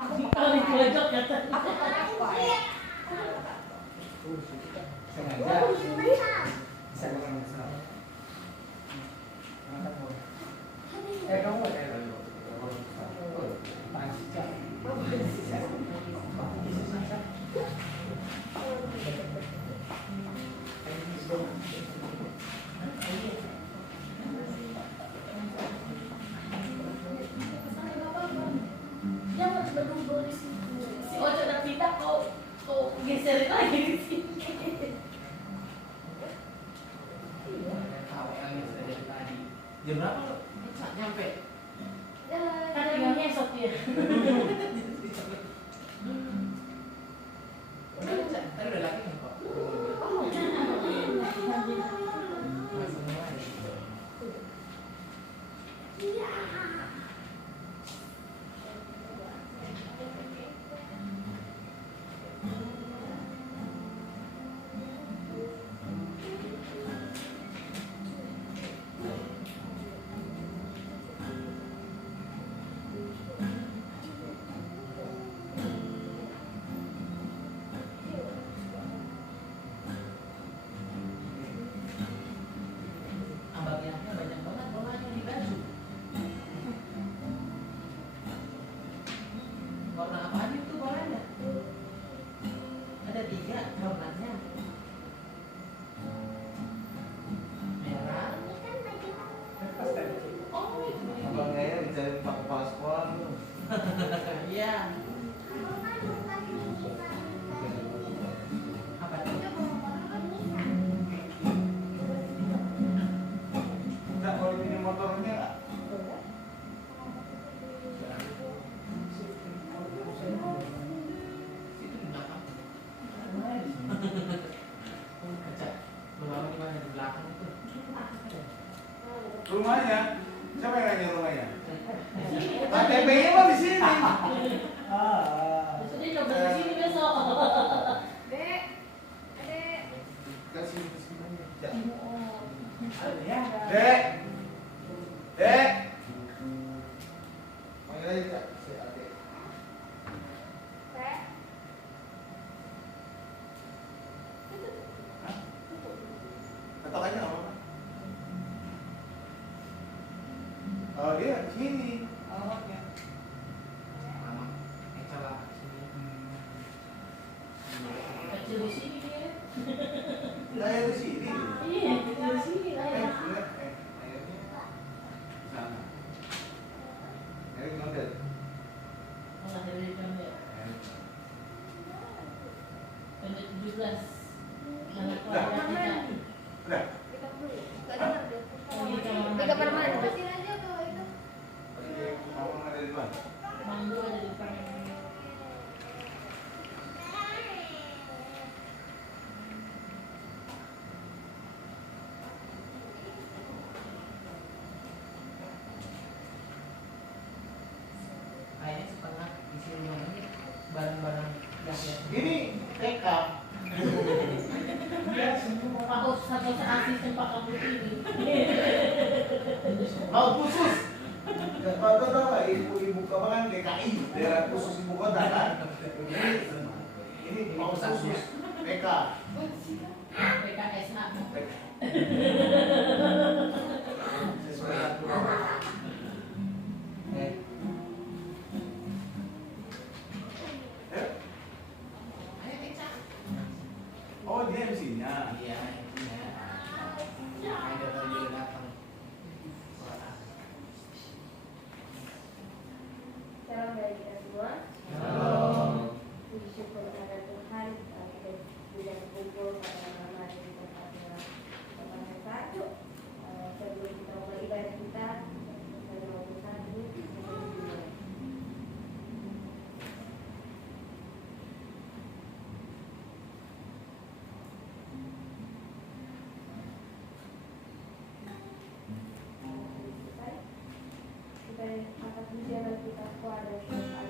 Aku kalau dipojok ya teh. Sengaja. Bisa bukan masalah. Kamu ada Si Ojo udah pindah kau geserin lagi di sini. Jam berapa lo? Nyampe? Kan tinggalnya esok dia. Tadi udah lagi kan kok? Abangnya banyak banget bolanya di baju. Warna apa aja itu bolanya? Ada 3 warnanya. Merah. Oh itu. Abangnya ya dicari Pak Kepala Sekolah lu. Iya. Apa itu? Enggak, kalau ini motornya enggak? Itu di belakang. Kaca. Belakang gimana di belakang itu? Rumahnya? Siapa yang nanya rumahnya? KTP-nya mah di sini. Besok dia coba di sini besok. Dek, adek. Kasih di sini aja. Ya. Dek. Dek. Panggil aja Kak, si Adek. Teh. Hah? Ketok aja nggak apa-apa. Oh dia di sini alamatnya. Alamat Ecala sini. Kecil di sini dia. Layar di sini. Iya, kecil di sini lah ya. Layarnya sana. Erik model. Malah dari pendek. Pendek 17. Mana Udah. keluarga kita. Udah. Di kamar dulu. Gak dengar dia. Oh, di kamar Di kamar mandi. mana? Pastiin aja tuh itu. Kamu ada di mana? Mandu ada di depan. Kayaknya setengah isi rumah ini barang-barang gas ya. Ini TK. Dia semua aku satu asisten Pak Kabut ini. Mau khusus. Tahu tahu nggak ibu apa kan DKI, daerah khusus ibu kota kan? Ini mau khusus TK. PKSH. Sesuai aturan. Eh. Oh dia MC-nya. Iya, iya. Ada tadi juga datang. Salam dari kita semua. Halo. Puji syukur kepada Tuhan kita bisa berkumpul pada malam hari ini bersama yang satu. Sebelum kita mulai ibadah kita, saya mau pesan dulu. Kita akan bicara kita kepada Tuhan.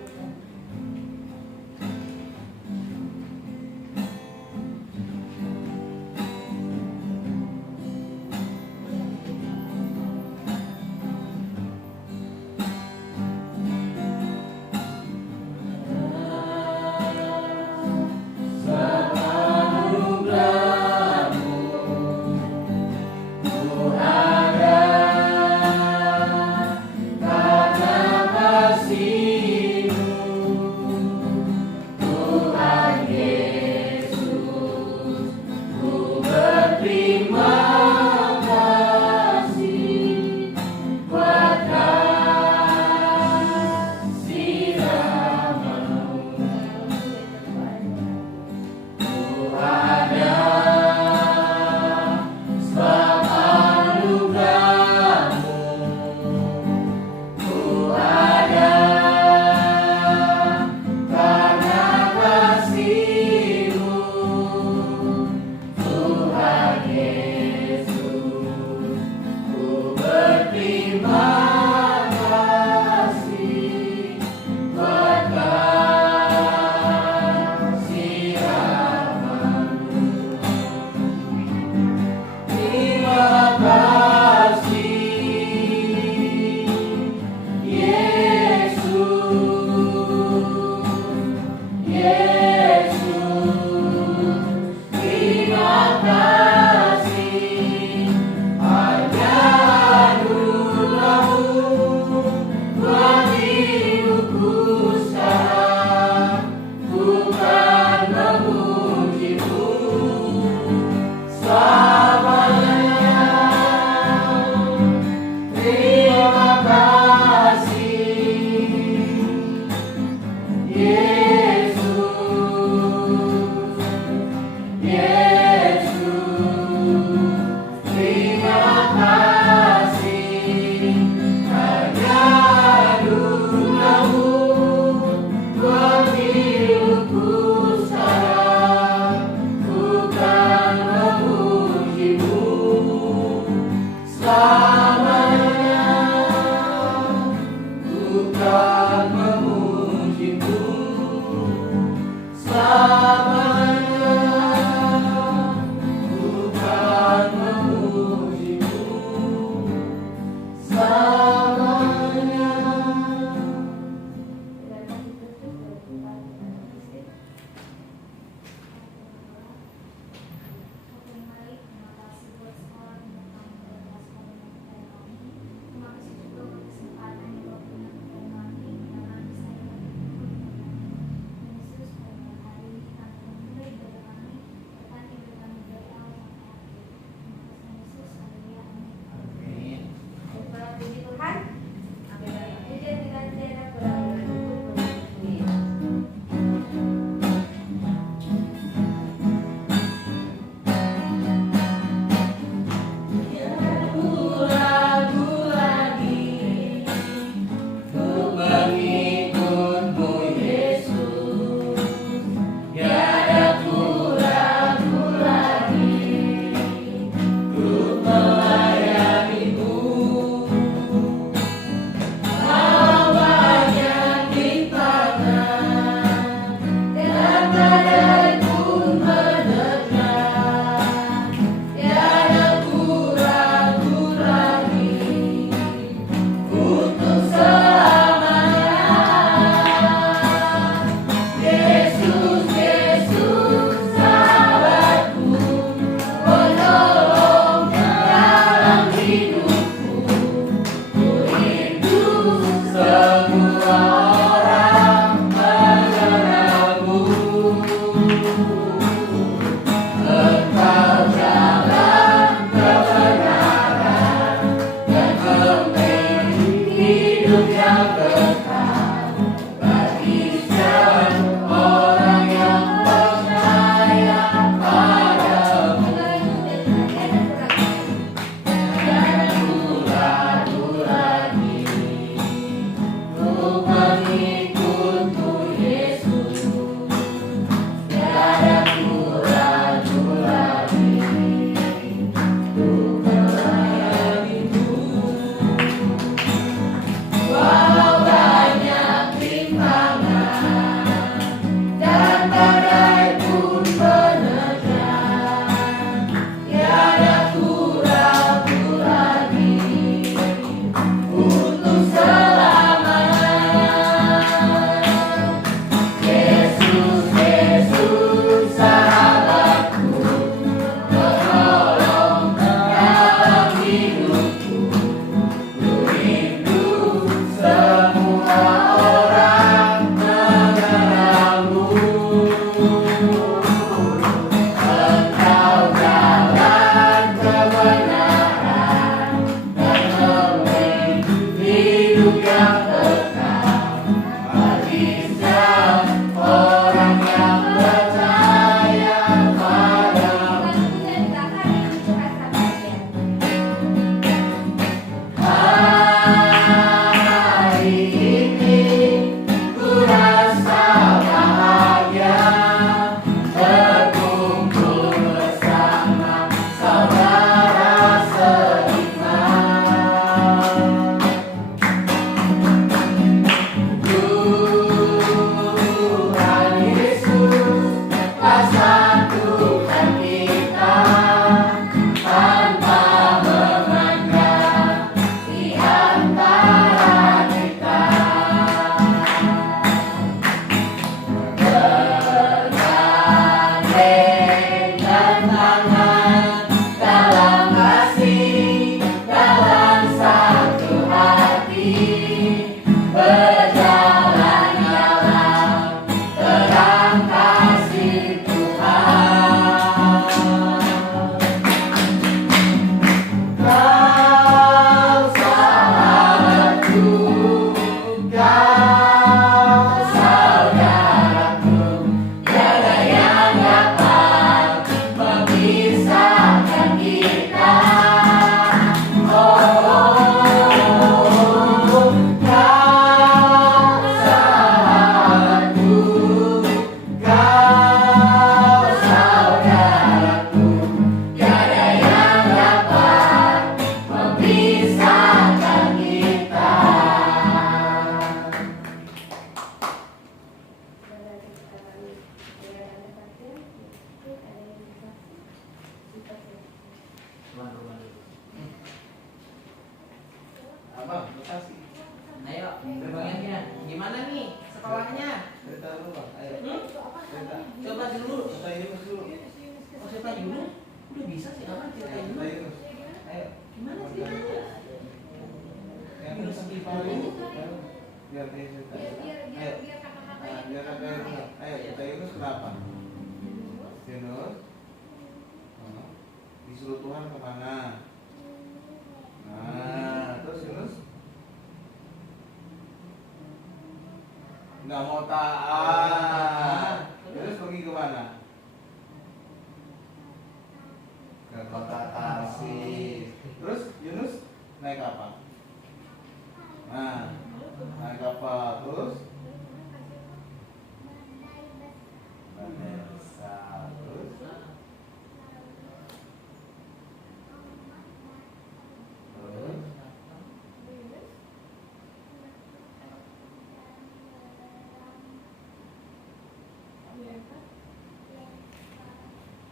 Selamanya ku kan memujimu. mana? Cerita dulu Pak. Ayo. Cerita. Coba dulu. Cerita Yunus dulu. Oh, siapa dulu? Udah bisa sih, apa ceritain Cerita dulu. Yunus. Ayo. Gimana sih? Yang Yunus Yunus Iqbal dulu. ini. Biar dia cerita. biar Ayo. kakak-kakak Nah, biar kakak Yunus. Ayo, cerita Yunus kenapa? Yunus. Disuruh Tuhan kemana? Nah, terus Yunus nggak mau taat. Yunus pergi kemana? Ke kota Tarsis. Terus Yunus naik apa? Nah, naik apa? Terus badai besar. Terus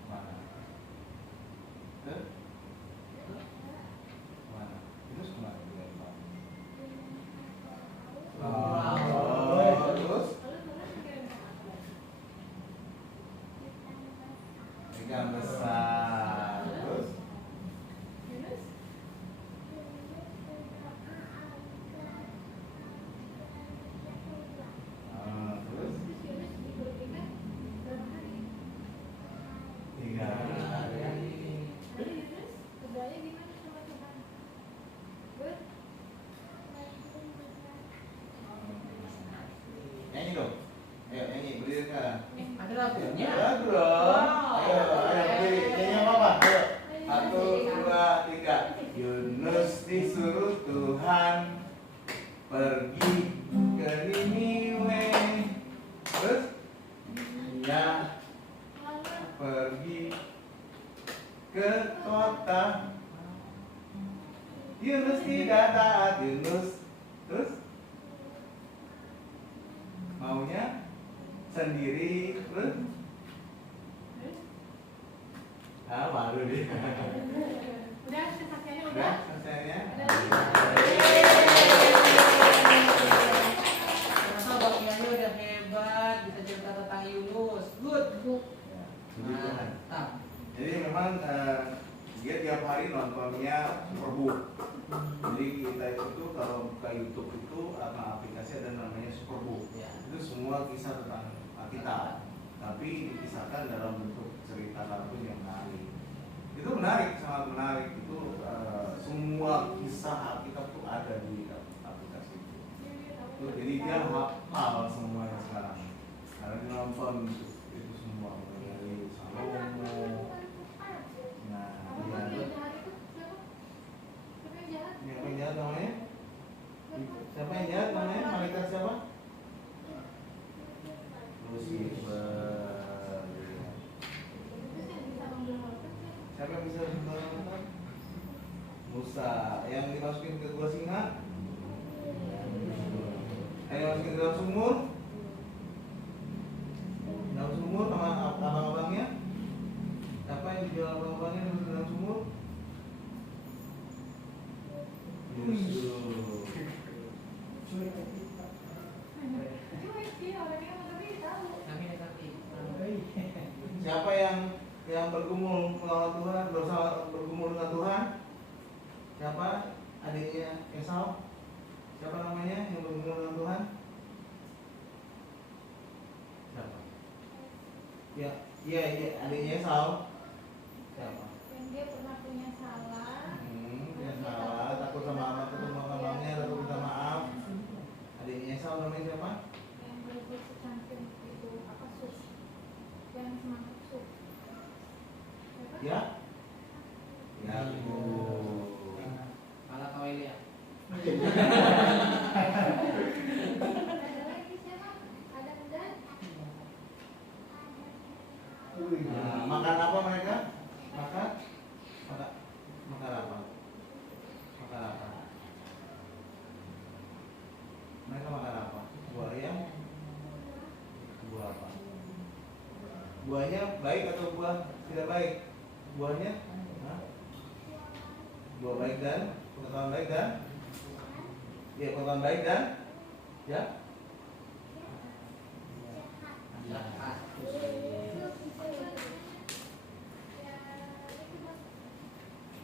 mana? Ke mana? Yunus kemana? Oh, terus ikan besar. Terus terus tiga hari. Nyanyi dong. Ayo nyanyi, berdiri sekarang. Ada lagunya. Lagu dong. Ayo, ayo berdiri. Nyanyi apa Pak? Ayo. 1, 2, 3. Yunus disuruh Tuhan pergi ke Niniwe. Terus dia pergi ke kota. Yunus tidak taat. Yunus terus maunya sendiri. Terus malu dia. Udah, kesaksiannya Udah selesainya. Masa Bang Yanyo udah hebat, bisa cerita tentang Yunus. Good. Puji Tuhan. Mantap. Jadi memang dia tiap hari nontonnya Superbook. Jadi kita itu kalau buka YouTube itu apa aplikasi ada namanya Superbook. Ya. Itu semua kisah tentang Alkitab, tapi dikisahkan dalam bentuk cerita kartun yang menarik. Itu menarik, sangat menarik. Itu semua kisah Alkitab itu ada di aplikasi itu. Jadi dia hafal semuanya sekarang. Karena dia nonton itu semua mulai dari Salomo. Nah, siapa yang jahat namanya? Siapa yang jahat namanya? Malaikat siapa? Lucifer. Siapa yang bisa mengalahkan? Musa. Yang dimasukin ke gua singa? Yang dimasukin ke dalam sumur? Dalam sumur sama abang-abangnya? Siapa yang dijual abang-abangnya di dalam sumur? Yusuf. Siapa yang bergumul melawan Tuhan, bergumul dengan Tuhan? Siapa? Adiknya Esau. Siapa namanya yang bergumul dengan Tuhan? Siapa? Ya, iya, adiknya Esau. Siapa? Yang dia pernah punya salah. Dia salah, takut sama abang, ketemu abangnya, takut minta maaf. Adiknya Esau namanya siapa? Yang berbuat secangkir itu apa sus? Yang semangkuk sup. Ya? Yakub. Malah kau ini ya. Ada lagi siapa? Ada dan Nah, makan apa mereka? Makan apa? Makan apa? Mereka makan apa? Buah ayam? Buah apa? Buahnya baik atau buah tidak baik? Buahnya? Hah? Buah baik dan pengetahuan baik dan? Ya, pengetahuan baik dan? Ya?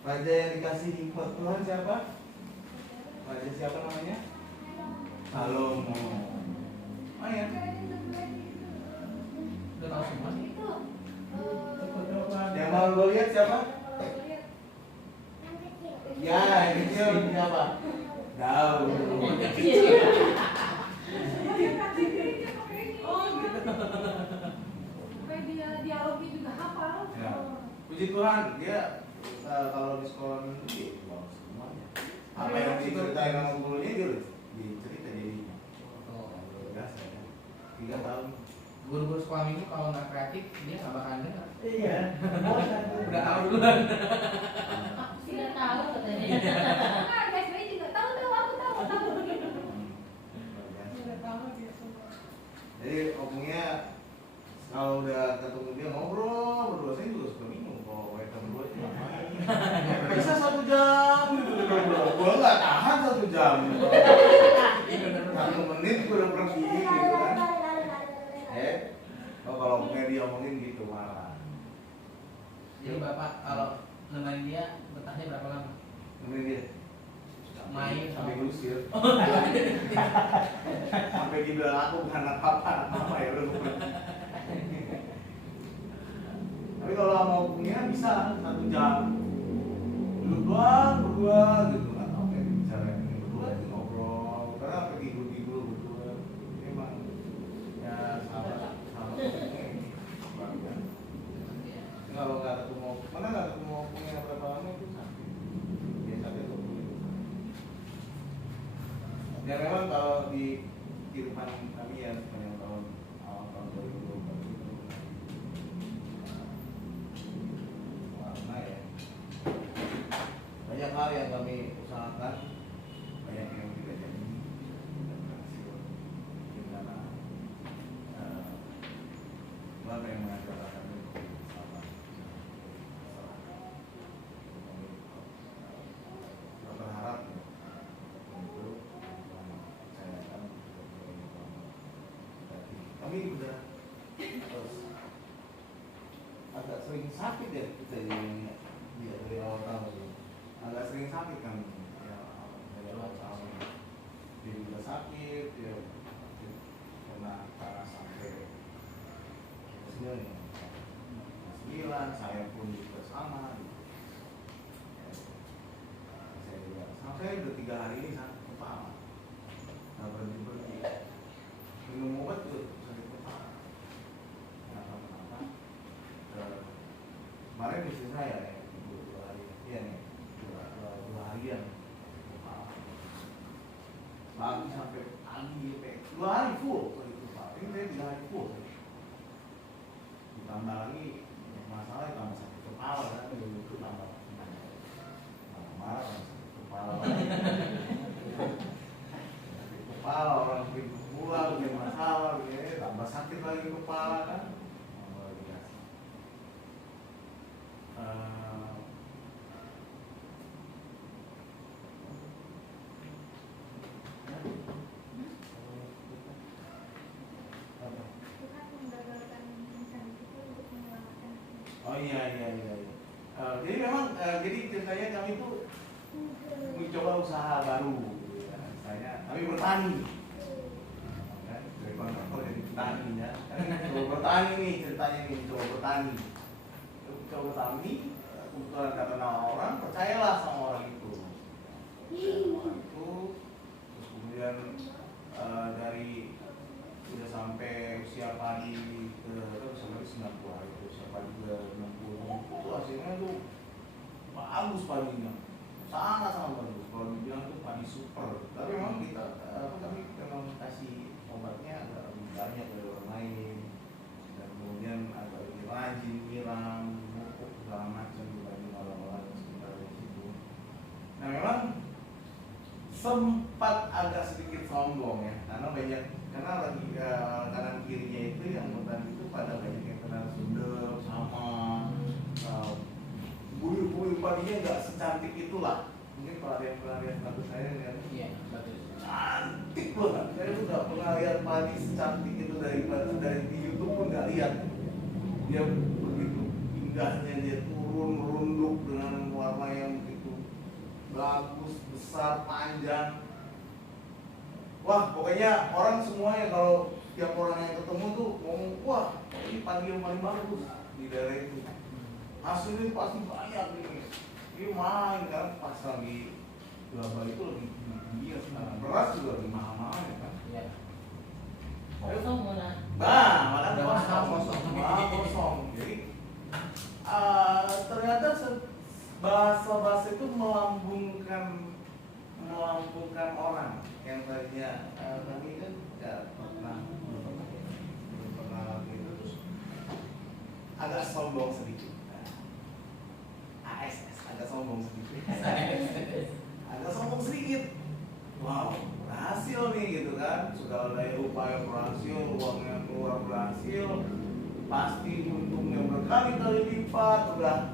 Raja yang dikasih hikmat Tuhan siapa? Raja siapa namanya? Salomo. Oh ya. Udah tahu semua sih. Yang mau gue lihat siapa? Ya, yang kecil siapa? Daud. Dialognya juga hafal. Ya. Puji Tuhan, dia kalau di sekolah minggu bagus semuanya. Apa yang diceritain sama gurunya dia dicerita jadinya. Oh. Luar biasa ya. 3 tahun. Guru-guru sekolah minggu kalau nggak kreatif dia nggak bakalan dengar. Iya. Udah tahu duluan. Sudah tahu katanya. Nah, guys, saya juga tahu aku tahu. Luar biasa. Sudah tahu dia semua. Jadi opungnya kalau udah ketemu dia ngobrol berdua, saya juga suka bingung kalau waiter berdua itu ngapain. Bisa 1 jam gitu ngobrol. Gua nggak tahan 1 jam. 1 menit gua udah pergi gitu kan. Kalau opungnya dia omongin gitu malah. Jadi bapak kalau nemenin dia betahnya berapa lama? Nemenin dia Main sampai sama ngusir. Sampai dia bilang aku bukan apa-apa ya udah gua pergi. Tapi kalau sama opungnya bisa 1 jam. Duduk doang berdua gitu, nggak tahu kayak bicara ini berdua itu ngobrol. Karena sampai tidur berdua. Emang ya sahabat opungnya ini. Kalau nggak ketemu, mana nggak ketemu opungnya berapa lama itu sakit. Biasanya tuh. Ya memang kalau di kehidupan kami ya sepanjang tahun awal tahun 2024 itu warna ya banyak hal yang kami usahakan, banyak yang tidak jadi dan berhasil. Mungkin karena Tuhan yang mengajarkan kami untuk bersama kita berharap untuk mempercayakan kami udah terus agak sering sakit ya kita ini ya dari awal tahun ini. Agak sering sakit kan ya dari awal tahun ini. Dia juga sakit dia kena panas sampai 9, saya pun juga sama gitu. Saya juga sampai udah 3 hari ini sakit kepala nggak berhenti minum obat tuh sakit kepala nggak tahu kenapa. Kemarin istri saya ya 2 hari ya nih 2 harian kepala pagi sampai pagi 2 hari full sakit kepala. Ini saya 3 hari full ditambah lagi masalah tambah sakit kepala kan itu tambah marah sakit kepala kepala orang pintu pulang punya masalah gitu, tambah sakit lagi kepala kan. Luar biasa. Tuhan menggagalkan insan itu untuk menyelamatkan. Oh iya. Jadi memang jadi ceritanya kami itu mencoba usaha baru gitu ya. Misalnya kami bertani kan, dari kontraktor jadi petani ya. Coba bertani nih ceritanya nih, coba bertani kebetulan nggak kenal orang, percayalah sama orang itu. Terus kemudian dari sudah sampai usia padi ke sampai 90 hari, usia padi ke 60 itu hasilnya tuh bagus padinya, sangat bagus. Kalau dibilang tuh padi super. Tapi memang kami memang kasih obatnya agak lebih banyak dari orang lain dan kemudian agak lebih rajin nyiram, pupuk segala macam dibanding orang-orang sekitar di situ. Nah memang sempat agak sedikit sombong ya, karena lagi kanan kirinya itu yang hutan itu pada banyak yang kenal Sunda sama bulu padinya nggak secantik itulah. Mungkin pelarian status saya lihat Iya, bagus. cantik banget. Saya tuh nggak pernah lihat padi secantik itu dari di YouTube pun nggak lihat. Dia begitu indahnya dia turun merunduk dengan warna yang begitu bagus, besar, panjang. Wah, pokoknya orang semuanya kalau tiap orang yang ketemu tuh ngomong, wah ini padi yang paling bagus di daerah itu. Hasilnya pasti banyak nih. Ini main kan pas lagi gabah itu lebih tinggi sekarang. Beras juga lebih mahal-mahal ya kan. Iya. Kosong mana? Nah, makanya Udah mahal, kosong. kosong. Mahal, kosong. Jadi ternyata bahasa-bahasa itu melambungkan orang yang tadinya kami kan nggak pernah gitu, terus agak sombong sedikit. ASS agak sombong sedikit. Agak sombong sedikit. Wow, berhasil nih gitu kan. Sudah ada upaya berhasil, uangnya keluar berhasil, pasti untungnya berkali-kali lipat. Udah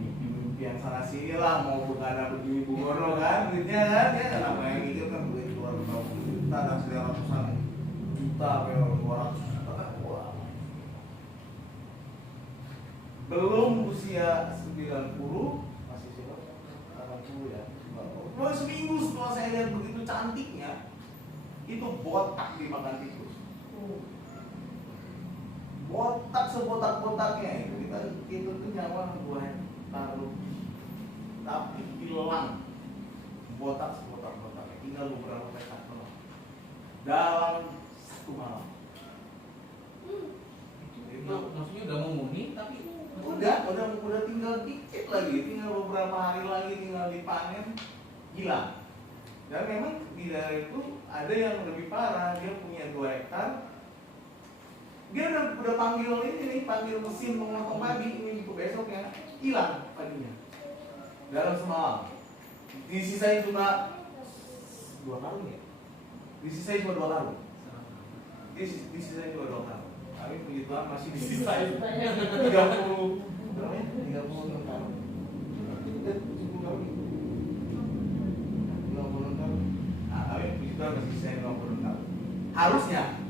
mimpi yang sana sini lah, mau begadang begini bugono kan, duitnya kan, ya kenapa yang mikir kan duit keluar berapa juta dan sekian ratusan juta, sampai 200 juta kan, wah. Belum usia 90, masih siapa? 80 ya. Belum seminggu setelah saya lihat begitu cantiknya, itu botak dimakan tikus. Botak sebotak-botaknya itu kita tuh nyawa 2 hektar lebih, tapi hilang botak sebotak-botaknya, tinggal beberapa petak doang dalam 1 malam. Itu maksudnya udah menguning tapi Udah tinggal dikit lagi, tinggal beberapa hari lagi, tinggal dipanen, hilang. Dan memang di daerah itu ada yang lebih parah, dia punya 2 hektar. Dia udah panggil ini nih, panggil mesin memotong padi ini untuk besoknya, hilang padinya dalam semalam. Disisain cuma 2 karung ya, disisain cuma 2 karung. Disisain cuma 2 karung. Tapi puji Tuhan masih disisain 30 berapa ya? 36 karung. 70 karung. 56 karung. Nah, tapi puji Tuhan masih disisain 56 karung. Harusnya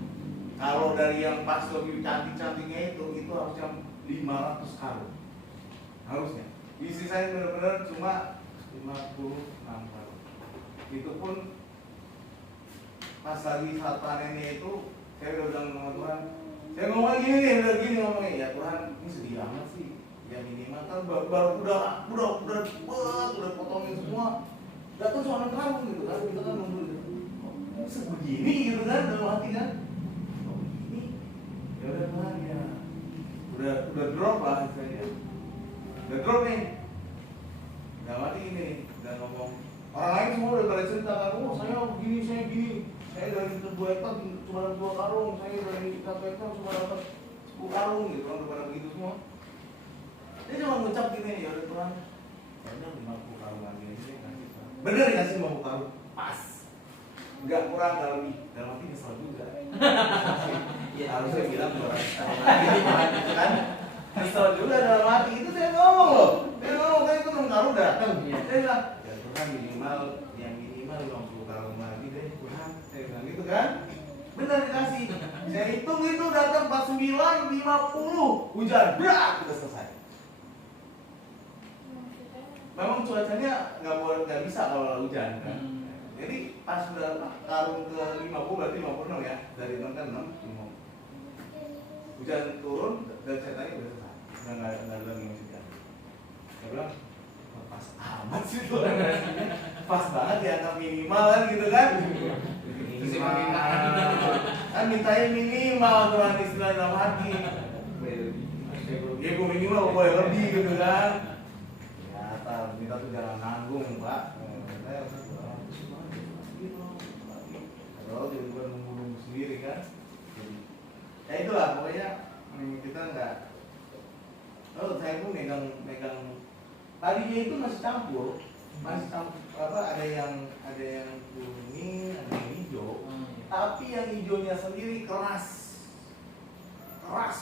kalau dari yang pas lebih cantik-cantiknya itu harusnya 500 karung. Harusnya. Disisain benar-benar cuma 56 karung. Itu pun pas lagi saat panennya itu saya udah bilang sama Tuhan, saya ngomong gini nih, udah gini ngomongnya, ya Tuhan ini sedih amat sih. Ya minimal kan baru udah potongin semua. Datang cuma 6 karung gitu kan, kita kan nunggu gitu. Kok sebegini gitu kan dalam hati kan. Ya udah Tuhan ya, udah drop lah istilahnya, udah drop nih, nggak mati ini, udah ngomong. Orang lain semua udah pada cerita kan, oh saya begini, saya dari 2 hektar cuma 2 karung, saya dari 1 hektar cuma dapat 10 karung gitu kan, udah pada begitu semua. Dia cuma ngucap gini, ya udah Tuhan, kayaknya 50 karung lagi aja kasih Tuhan. Bener dikasih 50 karung, pas, nggak kurang nggak lebih, dalam hati kesel juga. Ya harusnya bilang 200 tahun lagi kan. Kesel juga dalam hati, itu saya ngomong loh. Saya ngomong kan itu 6 karung datang. Saya bilang, ya Tuhan minimal 50 karung lagi deh Tuhan. Saya bilang gitu kan. Benar dikasih. Saya hitung itu datang 49, 50, hujan berat udah selesai. Memang cuacanya nggak bisa kalau hujan kan. Jadi pas udah karung ke 50 berarti 56 ya, dari 6 kan 6, 5. Hujan turun dan saya tanya udah selesai, nggak ada lagi yang hujan. Saya bilang pas amat sih tuh, pas banget ya, angka minimal kan gitu kan. Kan mintanya minimal tuh istilah dalam hati. Ya gue minimal boleh lebih gitu kan. Ya minta tuh jangan nanggung Pak. Kalau jadi gue nunggu sendiri kan. Ya itulah pokoknya kita nggak. Oh saya pun megang tadinya itu masih campur ada yang kuning, ada yang hijau. Tapi yang hijaunya sendiri keras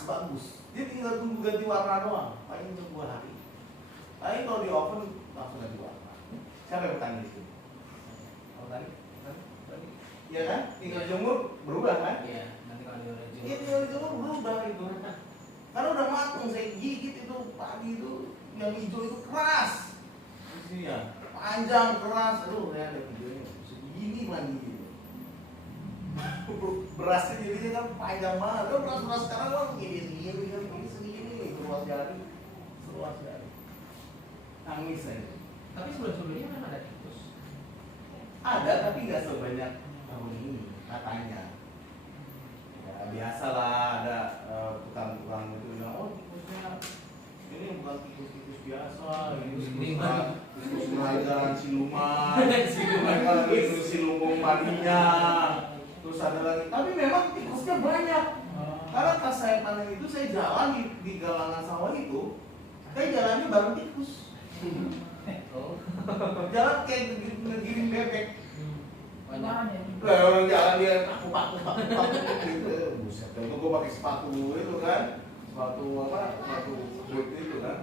bagus. Dia tinggal tunggu ganti warna doang, paling 2 hari. Tapi kalau di oven langsung ganti warna. Siapa yang bertanya di sini? Oh tadi? Iya kan? Tinggal jemur berubah kan? Iya, nanti kalau Iya tinggal jemur berubah itu. Karena udah matang, saya gigit itu pagi itu yang hijau itu keras. Di sini ya, panjang keras. Aduh, ya ada videonya. Segini mandi. Berasnya jadinya kan panjang banget. Kan beras sekarang kan segini seruas jari. Nangis aja. Tapi sebelum-sebelumnya memang ada tikus. Ada tapi nggak sebanyak tahun ini katanya. Ya biasalah ada tukang-tukang itu bilang, oh tikusnya ini bukan tikus biasa, ini tikus kerajaan siluman, silumung padinya. Terus ada lagi, tapi memang tikusnya banyak. Karena pas saya panen itu saya jalan di galangan sawah itu, saya jalannya bareng tikus. Jalan kayak ngegiring bebek. Lah orang jalan dia paku gitu. Buset, itu gua pakai sepatu itu kan. Sepatu boot itu kan.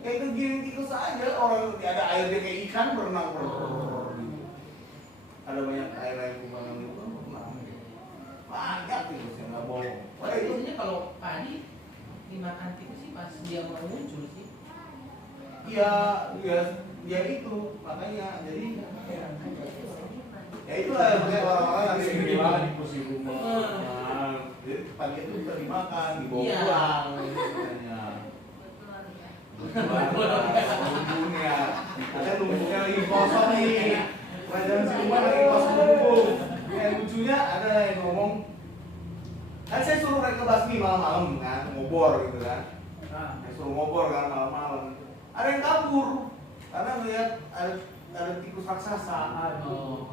Kayak ngegiring tikus aja, orang ada air dia kayak ikan berenang gitu. Ada banyak air yang berenang itu berenang. Banyak tikus yang nggak bohong. Wah, biasanya kalau padi dimakan tikus sih pas dia mau muncul sih. Iya itu makanya jadi ya itulah yang orang-orang nanti bilang tikus di rumah. Jadi pagi itu bisa dimakan, dibawa pulang katanya. Lumbungnya, ada lumbungnya lagi kosong nih. Kerajaan siluman lagi kosong lumbung. Yang lucunya ada yang ngomong, kan saya suruh mereka basmi malam-malam kan, ngobor gitu kan. Saya suruh ngobor kan malam-malam. Ada yang kabur karena melihat ada tikus raksasa.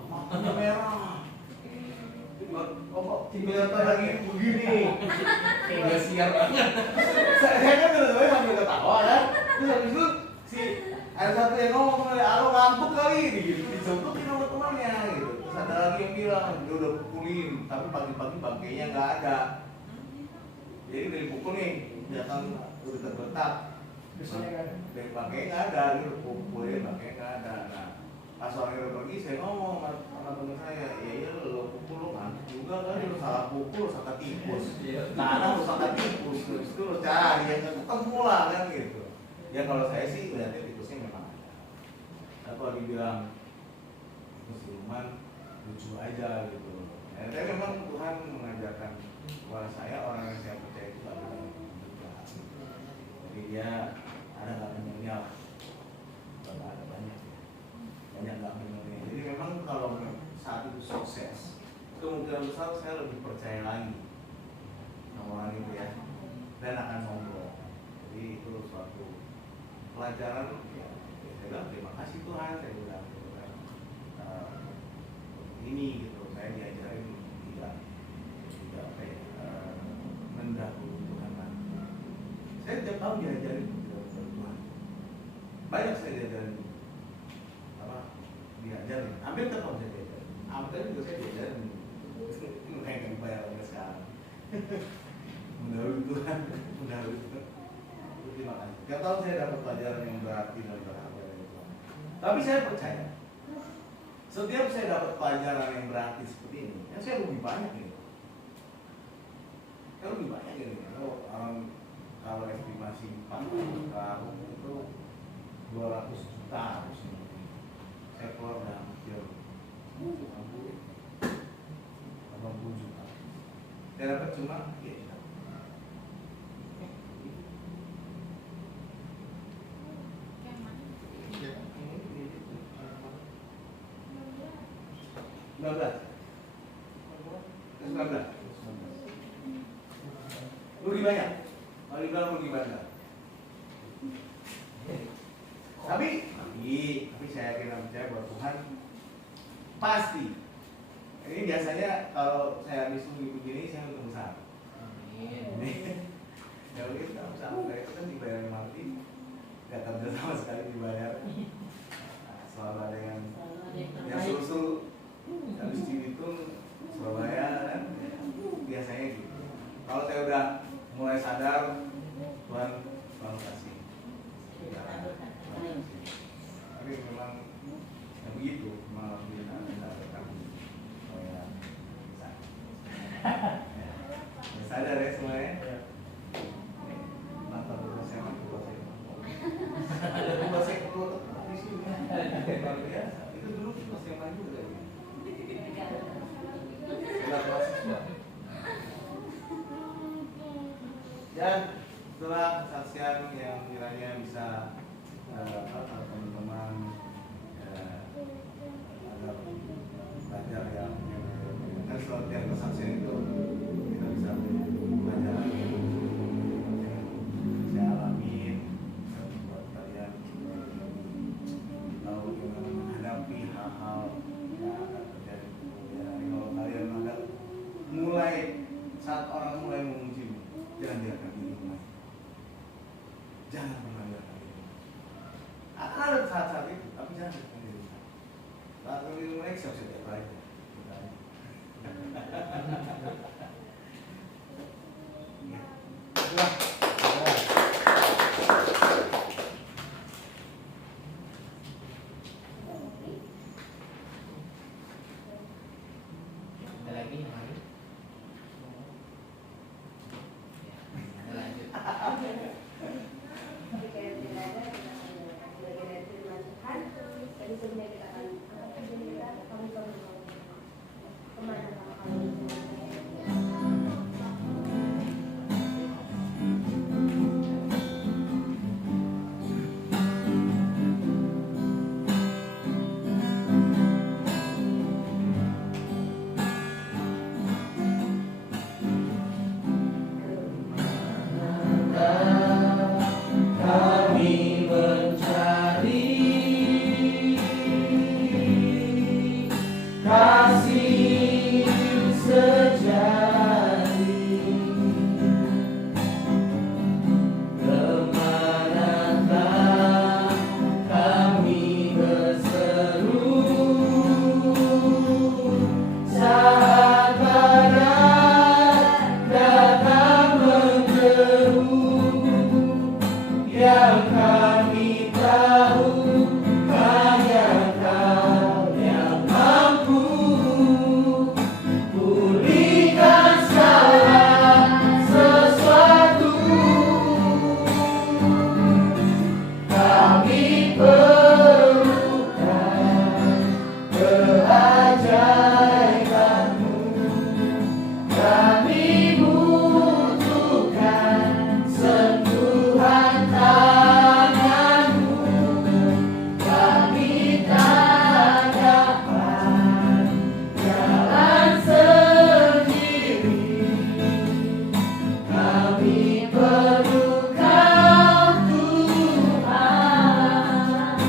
Matanya merah. Kelihatan lagi begini. Kayak siar banget. Saya kan bener-bener sambil ketawa kan. Terus habis itu ada satu yang ngomong, "Alo ngantuk kali," gitu. Dicontohin sama temannya gitu. Terus ada lagi yang bilang, "Dia udah pukulin, tapi pagi-pagi bangkainya nggak ada." Jadi udah dipukul nih, datang udah terbetak. Dari bangkainya nggak ada, dia udah pukulin bangkainya nggak ada. Nah, pas orangnya udah pergi, saya ngomong sama temen saya, "Ya iya lo pukul lo ngantuk juga kan, lo salah pukul, salah tikus. Nah, lo salah tikus, terus itu lo cari yang ketemu lah kan gitu." Ya kalau saya sih lihatnya tikusnya memang ada. Tapi lagi bilang tikus siluman lucu aja gitu. Ya, tapi memang Tuhan mengajarkan kepada saya, orang yang saya percaya itu gak boleh juga. Jadi dia ada gak menyonya lah. Kalau ada banyak gak menyonya. Jadi memang kalau saat itu sukses, kemungkinan besar saya lebih percaya lagi sama orang itu ya, dan akan sombong. Jadi itu suatu pelajaran ya, saya bilang terima kasih Tuhan, saya bilang gitu kan. Ini gitu, saya diajarin tidak apa ya, mendahului Tuhan lagi. Saya tiap tahun diajarin tidak mendahului Tuhan. Banyak saya diajarin hampir tiap tahun saya diajarin. Hampir juga saya diajarin. Kayak yang bayar sampai sekarang. Mendahului Tuhan, mendahului Tuhan. Terima kasih. Tiap tahun saya dapat pelajaran yang berarti dan berharga dari Tuhan. Tapi saya percaya, setiap saya dapat pelajaran yang berarti seperti ini, ya saya lebih banyak ini. Saya lebih banyak ini. Kalau estimasi 40 tahun itu 200 juta harusnya. Saya keluar udah hampir 80 juta. Saya dapat cuma ya, 19. Rugi banyak. Kalau dibilang rugi banyak. Tapi saya yakin dan percaya bahwa Tuhan pasti. Ini biasanya kalau saya habis rugi begini saya untung besar. Ya begitu kalau misalnya itu kan dibayar mati, nggak kerja sama sekali dibayar. Nah, selalu ada yang suruh habis Cibitung Surabaya kan biasanya gitu. Kalau saya udah mulai sadar, Tuhan selalu kasih. Tapi memang yang begitu melalui ada kami supaya bisa. Sadar ya semuanya. Mantap saya mampu saya. Dan setelah kesaksian yang kiranya bisa teman-teman ada belajar yang kan setiap kesaksian itu kita bisa belajar yang saya alamin buat kalian tahu gimana menghadapi hal-hal yang akan terjadi kemudian hari. Kalau kalian ada mulai saat orang mulai menguji, jangan biarkan diri mulai, jangan pernah biarkan diri akan ada saat-saat itu, tapi jangan biarkan diri saat diri mulai siap-siap tiap hari. Ada lagi yang lain? Ya, kita lanjut. Jika tidak ada, kita akan bagian dari firman Tuhan. Tadi sebelumnya kita akan kami kemana kami Kami mencari kasih sejati, kemanakah kami berseru saat barat datang menderu. Yang kami tahu hanya Kau yang mampu pulihkan segala sesuatu. Kami perlukan keajaiban-Mu, kami butuhkan sentuhan tangan-Mu, kami tak dapat jalan sendiri, kami perlu Kau Tuhan,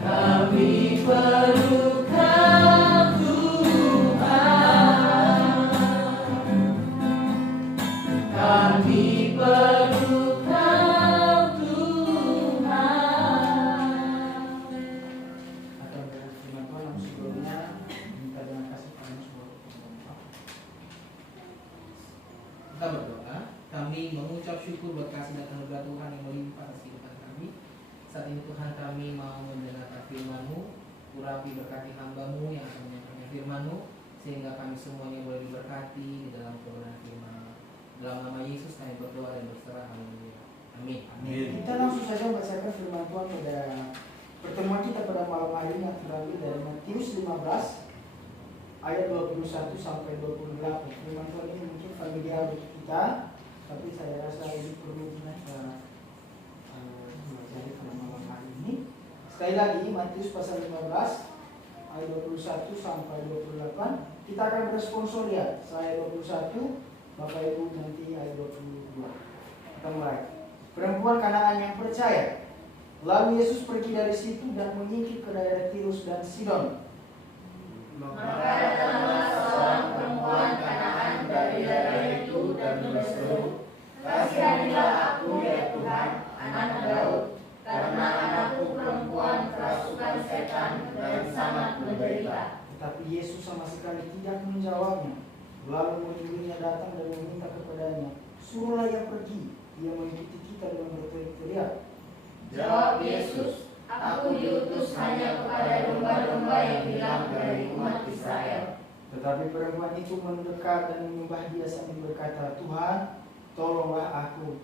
kami perlu Kau Tuhan, kami perlu Kau Tuhan. Akan firman Tuhan yang sebelumnya minta terima kasih pada semua penumpang. Kita berdoa. Kami mengucap syukur buat kasih dan anugerah Tuhan yang melimpah atas kehidupan kami. Saat ini Tuhan, kami mau mendengarkan firman-Mu. Urapi berkati hamba-Mu yang akan menyampaikan firman-Mu, sehingga kami semuanya boleh diberkati di dalam kebenaran firman-Mu. Dalam nama Yesus kami berdoa dan berserah. Haleluya. Amin. Amin. Kita langsung saja membacakan firman Tuhan pada pertemuan kita pada malam hari ini yang terambil dari Matius 15 ayat 21 sampai 28. Firman Tuhan ini mungkin familiar bagi kita, tapi saya rasa ini perlu kita pelajari pada malam hari ini. Sekali lagi Matius pasal 15 ayat 21 sampai 28. Kita akan beresponsor ya. Saya 21, Bapak Ibu nanti ayat 22. Kita mulai. Perempuan Kanaan yang percaya. Lalu Yesus pergi dari situ dan menyingkir ke daerah Tirus dan Sidon. Maka datanglah seorang perempuan Kanaan dari daerah itu dan berseru, "Kasihanilah aku ya Tuhan, anak Daud, karena anakku perempuan kerasukan setan dan sangat menderita." Tetapi Yesus sama sekali tidak menjawabnya. Lalu murid-muridnya datang dan meminta kepadanya, "Suruhlah ia pergi." Ia mengikuti kita dengan berteriak-teriak. Jawab Yesus, "Aku diutus hanya kepada domba-domba yang hilang dari umat Israel." Tetapi perempuan itu mendekat dan menyembah Dia sambil berkata, "Tuhan, tolonglah aku."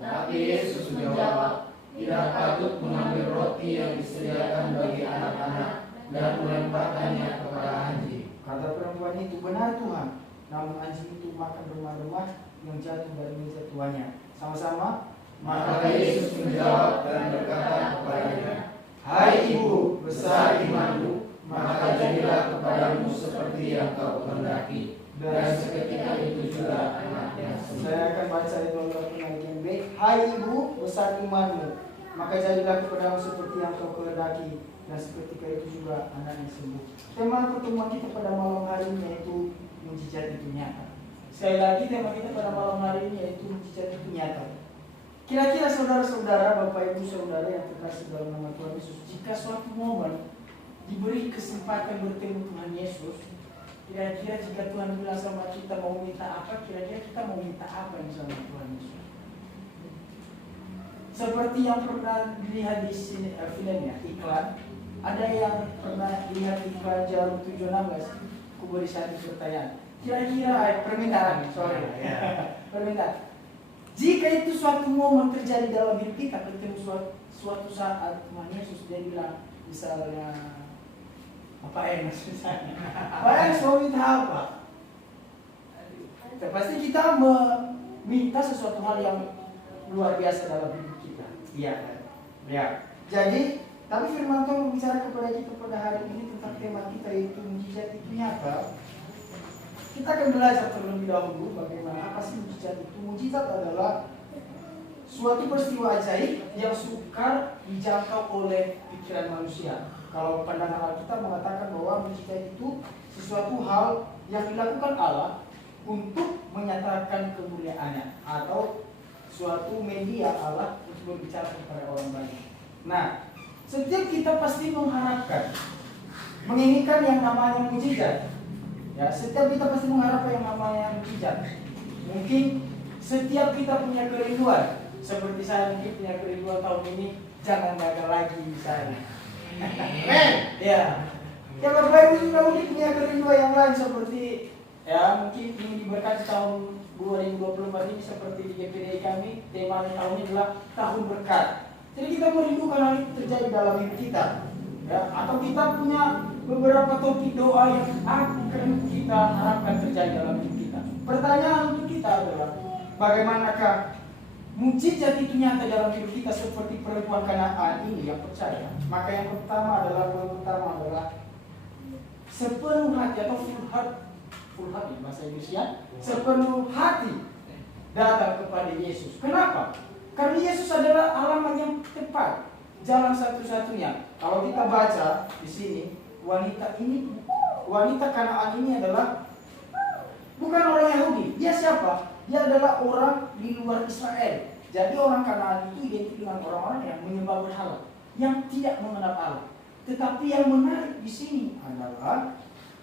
Tapi Yesus menjawab, "Tidak patut mengambil roti yang disediakan bagi anak-anak dan melemparkannya kepada anjing." Kata perempuan itu, "Benar Tuhan, namun anjing itu makan remah-remah yang jatuh dari meja tuannya. Sama-sama. Maka Yesus menjawab dan berkata kepadanya, "Hai ibu, besar imanmu, maka jadilah kepadamu seperti yang kau kehendaki." Dan seketika itu juga anaknya sembuh. Saya akan baca ayat 28 bagian B. Hai ibu, besar imanmu, maka jadilah kepadamu seperti yang kau kehendaki, dan seketika itu juga anaknya sembuh. Tema pertemuan kita pada malam hari ini yaitu mujizat itu nyata. Sekali lagi tema kita pada malam hari ini yaitu mujizat itu nyata. Kira-kira saudara-saudara, Bapak Ibu saudara yang terkasih dalam nama Tuhan Yesus, jika suatu momen diberi kesempatan bertemu Tuhan Yesus, kira-kira jika Tuhan bilang sama kita mau minta apa, kira-kira kita mau minta apa yang sama Tuhan Yesus? Seperti yang pernah dilihat di sini filmnya, iklan. Ada yang pernah lihat iklan Jarum 716? Aku beri satu pertanyaan. Kira-kira permintaan, permintaan. Jika itu suatu momen terjadi dalam hidup kita, ketemu suatu saat Tuhan Yesus, dia bilang misalnya apa misalnya Pak Enes mau minta apa? Pasti kita meminta sesuatu hal yang luar biasa dalam hidup kita. Iya kan? Ya. Jadi, tapi firman Tuhan berbicara kepada kita pada hari ini tentang tema kita itu mujizat itu nyata. Kita akan belajar terlebih dahulu bagaimana apa sih mujizat itu. Mujizat adalah suatu peristiwa ajaib yang sukar dijangkau oleh pikiran manusia. Kalau pandangan Alkitab mengatakan bahwa mujizat itu sesuatu hal yang dilakukan Allah untuk menyatakan kemuliaannya atau suatu media Allah untuk berbicara kepada orang banyak. Nah, setiap kita pasti mengharapkan, menginginkan yang namanya mujizat. Ya, setiap kita pasti mengharapkan yang namanya mujizat. Mungkin setiap kita punya kerinduan, seperti saya mungkin punya kerinduan tahun ini jangan gagal lagi misalnya. Ya, ya Bapak Ibu juga mungkin punya kerinduan yang lain seperti ya mungkin ingin diberkati tahun 2024 ini seperti di GPDI kami temanya tahun ini adalah tahun berkat. Jadi kita merindukan hal itu terjadi dalam hidup kita. Ya, atau kita punya beberapa topik doa yang akan kita harapkan terjadi dalam hidup kita. Pertanyaan untuk kita adalah bagaimanakah mujizat itu nyata dalam hidup kita seperti perempuan Kanaan ini yang percaya. Maka yang pertama adalah sepenuh hati atau full hati bahasa Inggrisnya, sepenuh hati datang kepada Yesus. Kenapa? Karena Yesus adalah alamat yang tepat, jalan satu-satunya. Kalau kita baca di sini, wanita Kanaan ini adalah bukan orang Yahudi. Dia siapa? Dia adalah orang di luar Israel. Jadi orang Kanaan itu identik dengan orang-orang yang menyembah berhala, yang tidak mengenal Allah. Tetapi yang menarik di sini adalah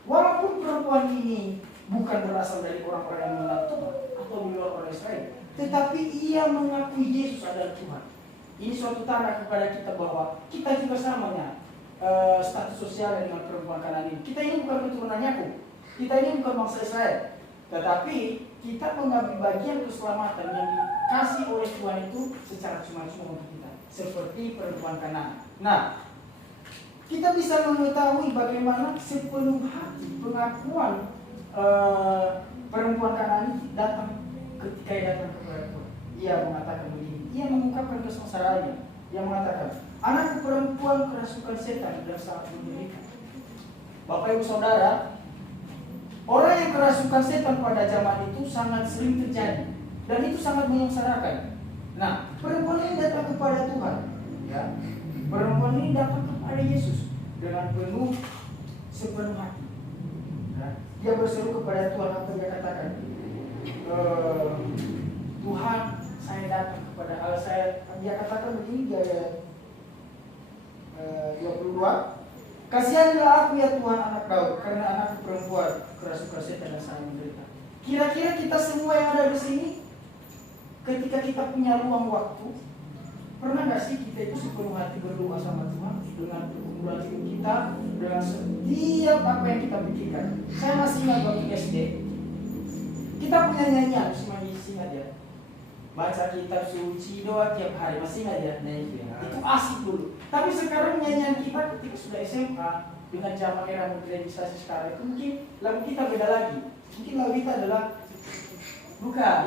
walaupun perempuan ini bukan berasal dari orang-orang yang mengenal Tuhan atau di luar orang Israel, tetapi ia mengakui Yesus adalah Tuhan. Ini suatu tanda kepada kita bahwa kita juga samanya status sosial dengan perempuan Kanaan ini. Kita ini bukan keturunan Yakub, kita ini bukan bangsa Israel, tetapi kita mengambil bagian keselamatan yang dikasih oleh Tuhan itu secara cuma-cuma untuk kita, seperti perempuan Kanaan. Nah, kita bisa mengetahui bagaimana sepenuh hati pengakuan perempuan Kanaan ini datang ketika ia datang kepada Tuhan. Ia mengatakan begini, ia mengungkapkan kesengsaraannya. Ia mengatakan, anak perempuan kerasukan setan dan sangat menderita. Bapak Ibu Saudara, orang yang kerasukan setan pada zaman itu sangat sering terjadi dan itu sangat menyengsarakan. Nah, perempuan ini datang kepada Tuhan, ya. Perempuan ini datang kepada Yesus dengan sepenuh hati. Ya. Dia berseru kepada Tuhan, apa dia katakan? Tuhan, saya datang kepada Allah. Dia katakan begini, dia 22. Kasihanlah aku ya Tuhan anak Daud, karena anak perempuan kerasukan setan dan sangat menderita. Kira-kira kita semua yang ada di sini, ketika kita punya ruang waktu, pernah nggak sih kita itu sepenuh hati berdoa sama Tuhan dengan pergumulan hidup kita, dengan setiap apa yang kita pikirkan? Saya masih ingat waktu SD, kita punya nyanyian, masih ingat ya. Baca kitab suci, doa tiap hari, masih ingat ya nyanyi itu ya? Itu asik dulu. Tapi sekarang nyanyian kita ketika sudah SMA dengan zaman era modernisasi sekarang itu mungkin lagu kita beda lagi. Mungkin Lawita adalah bukan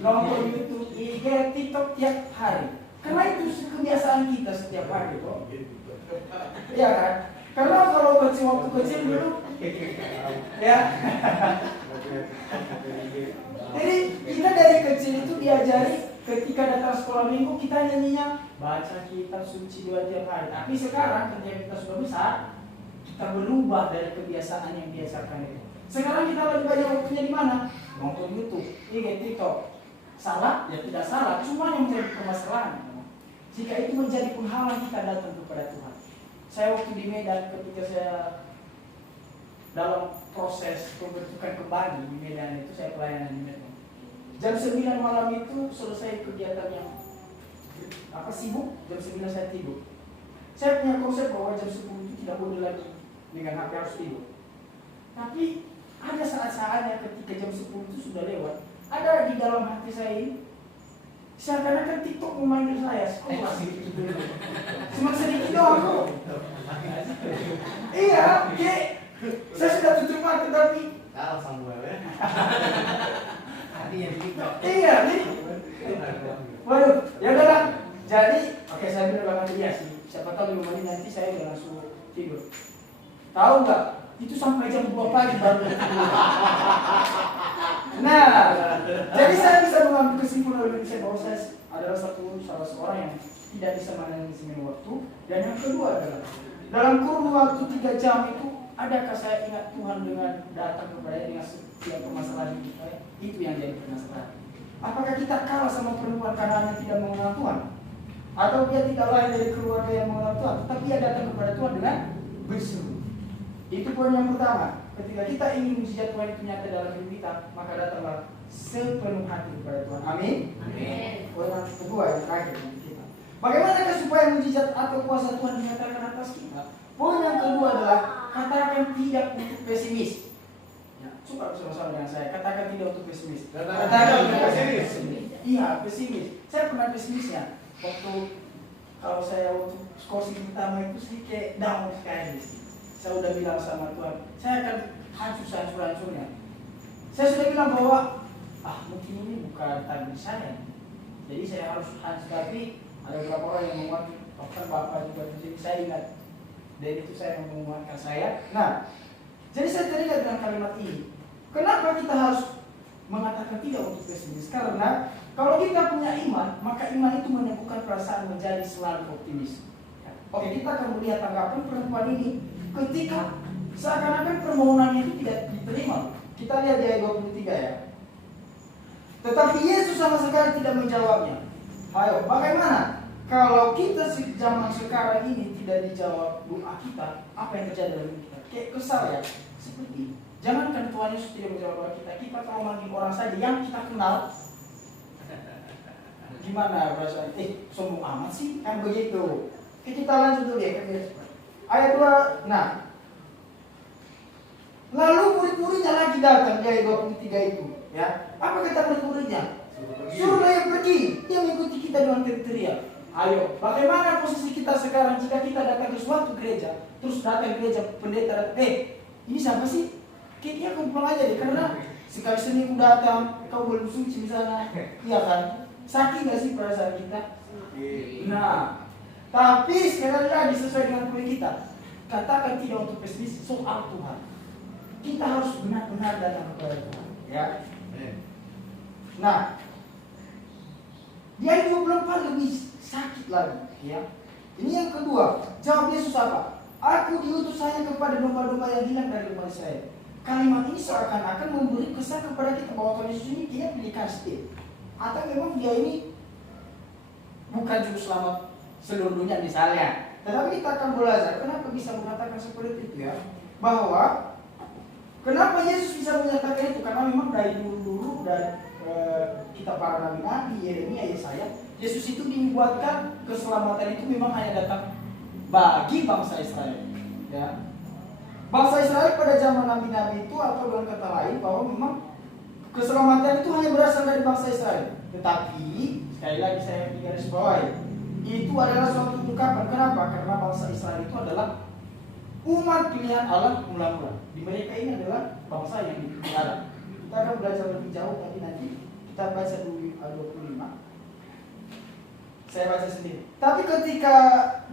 nonton YouTube, IG, TikTok tiap hari. Karena itu kebiasaan kita setiap hari kok. Iya kan? Karena kalau waktu kecil dulu, ya. Jadi kita dari kecil itu diajari ketika datang sekolah minggu kita nyanyinya baca kitab suci 2 tiap hari. Tapi sekarang ketika kita sudah besar, kita berubah dari kebiasaan yang biasakan itu. Sekarang kita lagi banyak waktunya di mana? Nonton YouTube, IG, TikTok. Salah? Ya tidak salah, cuma yang menjadi permasalahan. Jika itu menjadi penghalang kita datang kepada Tuhan. Saya waktu di Medan ketika saya dalam proses pembentukan kembali di Medan itu, saya pelayanan di Medan. Jam 9 malam itu selesai kegiatan yang sibuk, jam 9 saya tidur. Saya punya konsep bahwa jam 10 itu tidak boleh lagi dengan HP, harus tidur. Tapi ada saat-saatnya ketika jam 10 itu sudah lewat, ada di dalam hati saya ini seakan-akan TikTok memanggil saya, sekolah gitu. Cuma sedikit doang kok. Iya, kayak saya sudah tutup mata tapi Kalah Samuel ya. Hati yang TikTok. iya nih. Waduh, ya udahlah. Jadi, oke saya bilang banget iya sih. Siapa tahu 5 menit nanti saya udah langsung tidur. Tahu nggak? Itu sampai jam 2 pagi baru tidur. Nah, jadi saya bisa mengambil kesimpulan dari saya bahwa saya adalah salah seorang yang tidak bisa menangis waktu. Dan yang kedua adalah dalam kurun waktu 3 jam itu, adakah saya ingat Tuhan dengan datang kepada dengan setiap permasalahan kita? Itu yang jadi permasalahan. Apakah kita kalah sama perempuan Kanaan yang tidak mengenal Tuhan? Atau dia tidak lahir dari keluarga yang mengenal Tuhan, tetapi dia datang kepada Tuhan dengan berseru? Itu poin yang pertama. Ketika kita ingin mujizat Tuhan itu nyata dalam hidup kita, maka datanglah sepenuh hati kepada Tuhan. Amin. Amin. Poin yang kedua yang terakhir kita. Bagaimanakah supaya mujizat atau kuasa Tuhan dinyatakan atas kita? Poin yang kedua adalah katakan tidak untuk pesimis. Ya, suka bersama-sama dengan saya. Katakan tidak untuk pesimis. Katakan tidak pesimis. Iya, pesimis. Saya pernah pesimisnya. Waktu kalau saya waktu skorsing pertama itu sih kayak down sekali. Saya udah bilang sama Tuhan, saya akan hancur-hancurnya. Saya sudah bilang bahwa mungkin ini bukan takdir saya. Jadi saya harus hancur. Tapi ada beberapa orang yang menguatkan, bahkan Bapak juga jadi saya ingat. Dan itu saya menguatkan saya. Nah, jadi saya teringat dengan kalimat ini. Kenapa kita harus mengatakan tidak untuk pesimis? Karena kalau kita punya iman, maka iman itu menyembuhkan perasaan menjadi selalu optimis. Oke, kita akan melihat tanggapan perempuan ini ketika seakan-akan permohonannya itu tidak diterima. Kita lihat di ayat 23 ya. Tetapi Yesus sama sekali tidak menjawabnya. Ayo, bagaimana kalau kita zaman sekarang ini tidak dijawab doa kita? Apa yang terjadi dalam kita? Kayak kesal ya. Seperti jangankan Tuhan Yesus tidak menjawab doa kita, kita kalau manggil orang saja yang kita kenal, gimana perasaan? Sombong amat sih, kan begitu. Kita lanjut dulu ya, ayat 2. Nah, lalu murid-muridnya lagi datang di ayat 23 itu. Ya, apa kata murid-muridnya? Suruhlah yang pergi, dia mengikuti kita dengan teriak. Ayo, bagaimana posisi kita sekarang jika kita datang ke suatu gereja, terus datang gereja pendeta datang, ini siapa sih? Dia akan pulang aja deh, karena sekali seminggu datang, kau belum suci di sana, iya kan? Sakit nggak sih perasaan kita? Nah, tapi sekali lagi sesuai dengan poin kita, katakan tidak untuk pesimis soal Tuhan. Kita harus benar-benar datang kepada Tuhan, ya. Nah, dia 24 lebih sakit lagi, ya. Ini yang kedua. Jawab Yesus apa? Aku diutus hanya kepada domba-domba yang hilang dari rumah Israel. Kalimat ini seakan-akan memberi kesan kepada kita bahwa Tuhan Yesus ini dia pilih kasih. Atau memang dia ini bukan juru selamat seluruh dunia misalnya. Tetapi kita akan belajar kenapa bisa mengatakan seperti itu ya. Bahwa kenapa Yesus bisa menyatakan itu? Karena memang dari dulu-dulu dari kita para nabi-nabi, Yeremia, Yesaya, Yesus itu dibuatkan keselamatan itu memang hanya datang bagi bangsa Israel. Ya. Bangsa Israel pada zaman nabi-nabi itu, atau dengan kata lain bahwa memang keselamatan itu hanya berasal dari bangsa Israel. Tetapi sekali lagi saya garis bawahi, itu adalah suatu ungkapan. Kenapa? Karena bangsa Israel itu adalah umat pilihan Allah mula-mula. Di mereka ini adalah bangsa yang dipilih Allah. Kita akan belajar lebih jauh, tapi nanti kita baca dulu ayat 25. Saya baca sendiri. Tapi ketika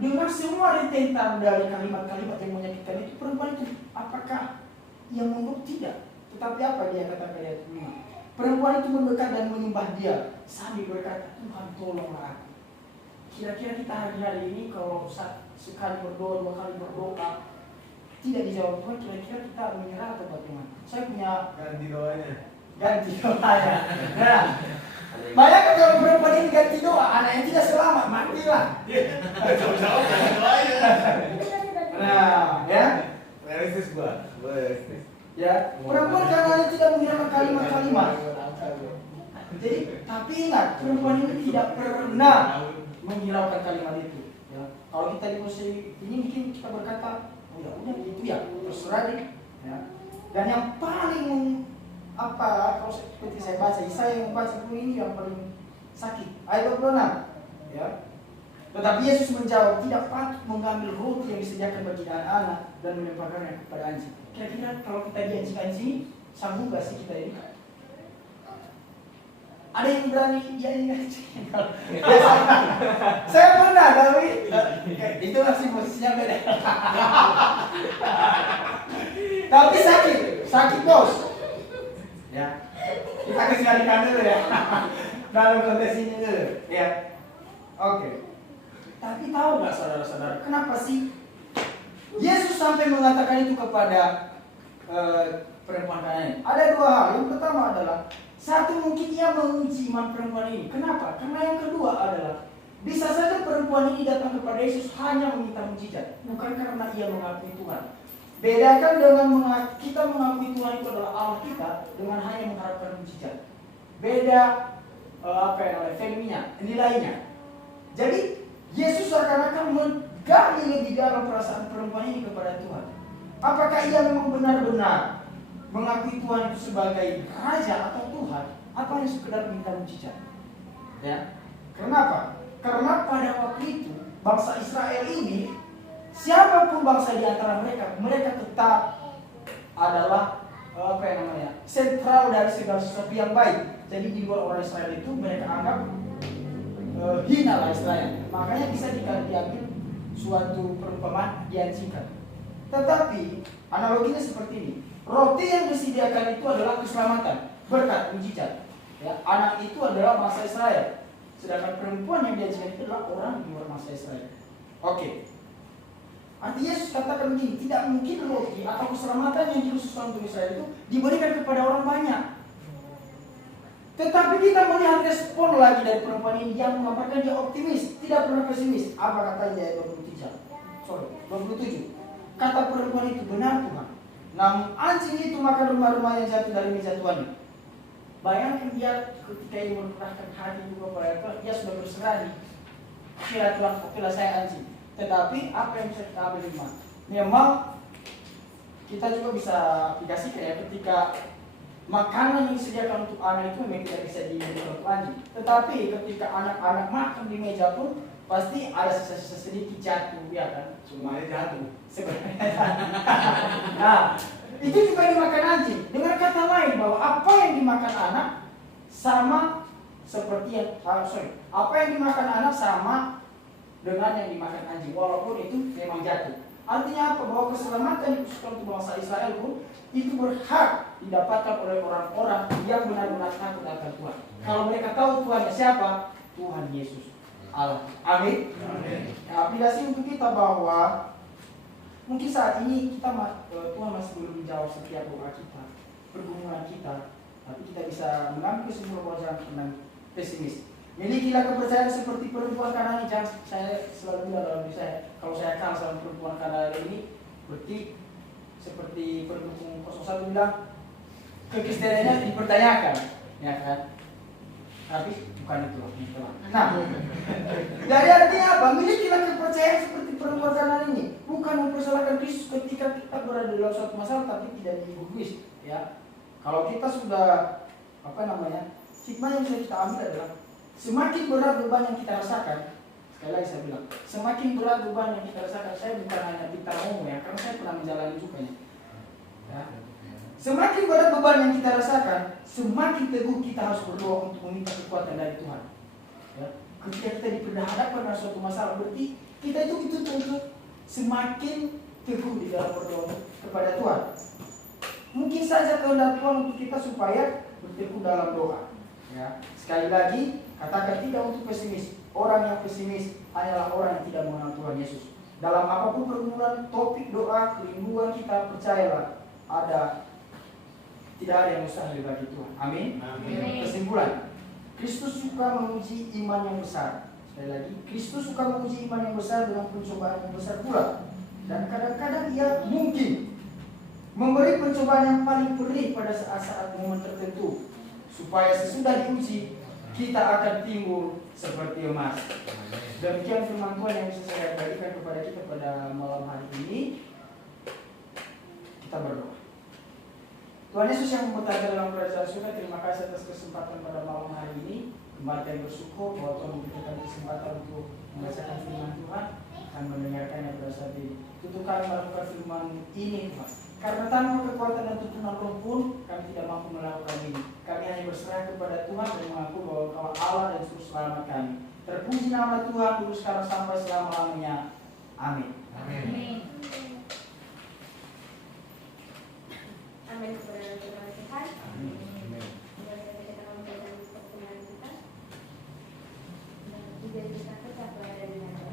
dengar semua rentetan dari kalimat-kalimat yang menyakitkan itu, perempuan itu apakah ia mundur? Tidak. Tetapi apa dia katakan ayat 5? Perempuan itu mendekat dan menyembah dia sambil berkata, Tuhan tolonglah aku. Kira-kira kita hari-hari ini kalau sekali berdoa, 2 kali berdoa tidak dijawab Tuhan, kira-kira kita menyerah atau bagaimana? Saya punya Ganti doanya. ganti doanya. Nah, bayangkan kalau perempuan ini ganti doa, anaknya tidak selamat, matilah. Jauh-jauh ganti doanya. Nah, ya, Realistis gua realistis. ya, perempuan karena tidak menghiraukan kalimat-kalimat. Jadi, tapi ingat, perempuan ini tidak pernah menghiraukan kalimat itu. Ya. Kalau kita di musim ini mungkin kita berkata, oh ya udah gitu ya, terserah deh. Ya. Dan yang paling kalau seperti saya baca, saya yang membaca buku ini yang paling sakit. Ayat 26. Ya. Tetapi Yesus menjawab, tidak patut mengambil roti yang disediakan bagi anak-anak dan melemparkannya kepada anjing. Kira-kira kalau kita di anjing-anjing, sanggup gak sih kita ini? Ada yang berani ya ini anjing? Saya pernah, tapi itu masih posisinya beda. Tapi sakit bos. Ya, kita kesihatan dulu ya. Dalam konteks ini dulu, ya. Oke. Tapi tahu nggak saudara-saudara, kenapa sih Yesus sampai mengatakan itu kepada perempuan Kanaan ini? Ada 2 hal. Yang pertama adalah, satu, mungkin ia menguji iman perempuan ini. Kenapa? Karena yang kedua adalah, bisa saja perempuan ini datang kepada Yesus hanya meminta mujizat, bukan karena ia mengakui Tuhan. Bedakan dengan kita mengakui Tuhan itu adalah Allah kita dengan hanya mengharapkan mujizat. Beda fenomena, nilainya. Jadi Yesus seakan-akan menggali lebih dalam perasaan perempuan ini kepada Tuhan. Apakah ia memang benar-benar mengakui Tuhan itu sebagai Raja atau Tuhan, atau hanya sekedar minta mujizat? Ya. Kenapa? Karena pada waktu itu bangsa Israel ini, siapapun bangsa di antara mereka tetap adalah sentral dari segala sesuatu yang baik. Jadi di luar orang Israel itu mereka anggap hina lah Israel. Makanya bisa diambil suatu perumpamaan dianjingkan. Tetapi analoginya seperti ini. Roti yang disediakan itu adalah keselamatan, berkat, mujizat. Ya, anak itu adalah bangsa Israel. Sedangkan perempuan yang diajarkan itu adalah orang di luar bangsa Israel. Oke. Artinya Yesus katakan begini, tidak mungkin roti atau keselamatan yang dikhususkan untuk Israel itu diberikan kepada orang banyak. Tetapi kita melihat respon lagi dari perempuan ini yang mengabarkan dia optimis, tidak pernah pesimis. Apa katanya ayat 27? Kata perempuan itu, benar Tuhan. Namun anjing itu makan rumah-rumah yang jatuh dari meja tuannya. Bayangkan dia ketika ia menyerahkan hati itu kepada Tuhan, dia sudah berserah nih. Kira Tuhan, okelah saya anjing. Tetapi apa yang bisa kita ambil iman? Memang kita juga bisa aplikasikan ya, ketika makanan yang disediakan untuk anak itu memang tidak bisa diberikan untuk anjing. Tetapi ketika anak-anak makan di meja pun pasti ada sisa-sisa sedikit jatuh, ya kan? Semuanya jatuh. Nah, itu juga dimakan anjing. Dengan kata lain bahwa apa yang dimakan anak sama seperti apa yang dimakan anak sama dengan yang dimakan anjing, walaupun itu memang jatuh. Artinya apa? Bahwa keselamatan yang dikhususkan untuk bangsa Israel pun itu berhak didapatkan oleh orang-orang yang benar-benar takut akan Tuhan. Kalau mereka tahu Tuhannya siapa? Tuhan Yesus Allah. Amin. Amin. Nah, aplikasi untuk kita bahwa mungkin saat ini kita Tuhan masih belum menjawab setiap doa kita, pergumulan kita, tapi kita bisa mengambil kesimpulan bahwa jangan pernah pesimis. Milikilah kepercayaan seperti perempuan Kanaan. Jangan, saya selalu bilang dalam diri saya, kalau saya kalah sama perempuan Kanaan ini, berarti seperti pendukung 01 bilang, kekristenannya dipertanyakan, ya kan? Tapi bukan itu. Nah, jadi artinya apa? Milikilah kepercayaan seperti perempuan Kanaan ini, bukan mempersalahkan Kristus ketika kita berada dalam suatu masalah, tapi tidak diegois. Ya, kalau kita sudah hikmah yang bisa kita ambil adalah semakin berat beban yang kita rasakan. Sekali lagi saya bilang, semakin berat beban yang kita rasakan. Saya bukan hanya bintang umum ya, karena saya pernah menjalani juga ya. Semakin berat beban yang kita rasakan, semakin teguh kita harus berdoa untuk meminta kekuatan dari Tuhan. Ya. Ketika kita diperhadapkan dengan suatu masalah, berarti kita itu untuk semakin teguh di dalam berdoa kepada Tuhan. Mungkin saja kehendak Tuhan untuk kita supaya berteguh dalam doa. Ya. Sekali lagi, katakan tidak untuk pesimis. Orang yang pesimis hanyalah orang yang tidak mengenal Tuhan Yesus. Dalam apapun pergumulan, topik doa, kerinduan kita, percayalah tidak ada yang mustahil bagi Tuhan. Amin. Amin. Kesimpulan, Kristus suka menguji iman yang besar. Sekali lagi, Kristus suka menguji iman yang besar dengan pencobaan yang besar pula. Dan kadang-kadang Ia mungkin memberi pencobaan yang paling perih pada saat-saat momen tertentu, supaya sesudah diuji kita akan timbul seperti emas. Demikian firman Tuhan yang bisa saya bagikan kepada kita pada malam hari ini. Kita berdoa. Tuhan Yesus yang memberkati dalam kerajaan surga, terima kasih atas kesempatan pada malam hari ini. Kembali kami bersyukur bahwa Tuhan memberikan kesempatan untuk membacakan firman Tuhan dan mendengarkannya pada saat ini. Tutup kami melakukan firman ini, Tuhan. Karena tanpa kekuatan dan tuntunan Roh pun kami tidak mampu melakukan ini. Kami hanya berserah kepada Tuhan dan mengaku bahwa Kau Allah dan Juru Selamat kami. Terpuji nama Tuhan dulu sekarang sampai selama-lamanya. Amin. Amin. Amin kepada Tuhan Tuhan. Amin. Semoga kita memberikan pertemuan kita dan juga kita tetap berada di dalam.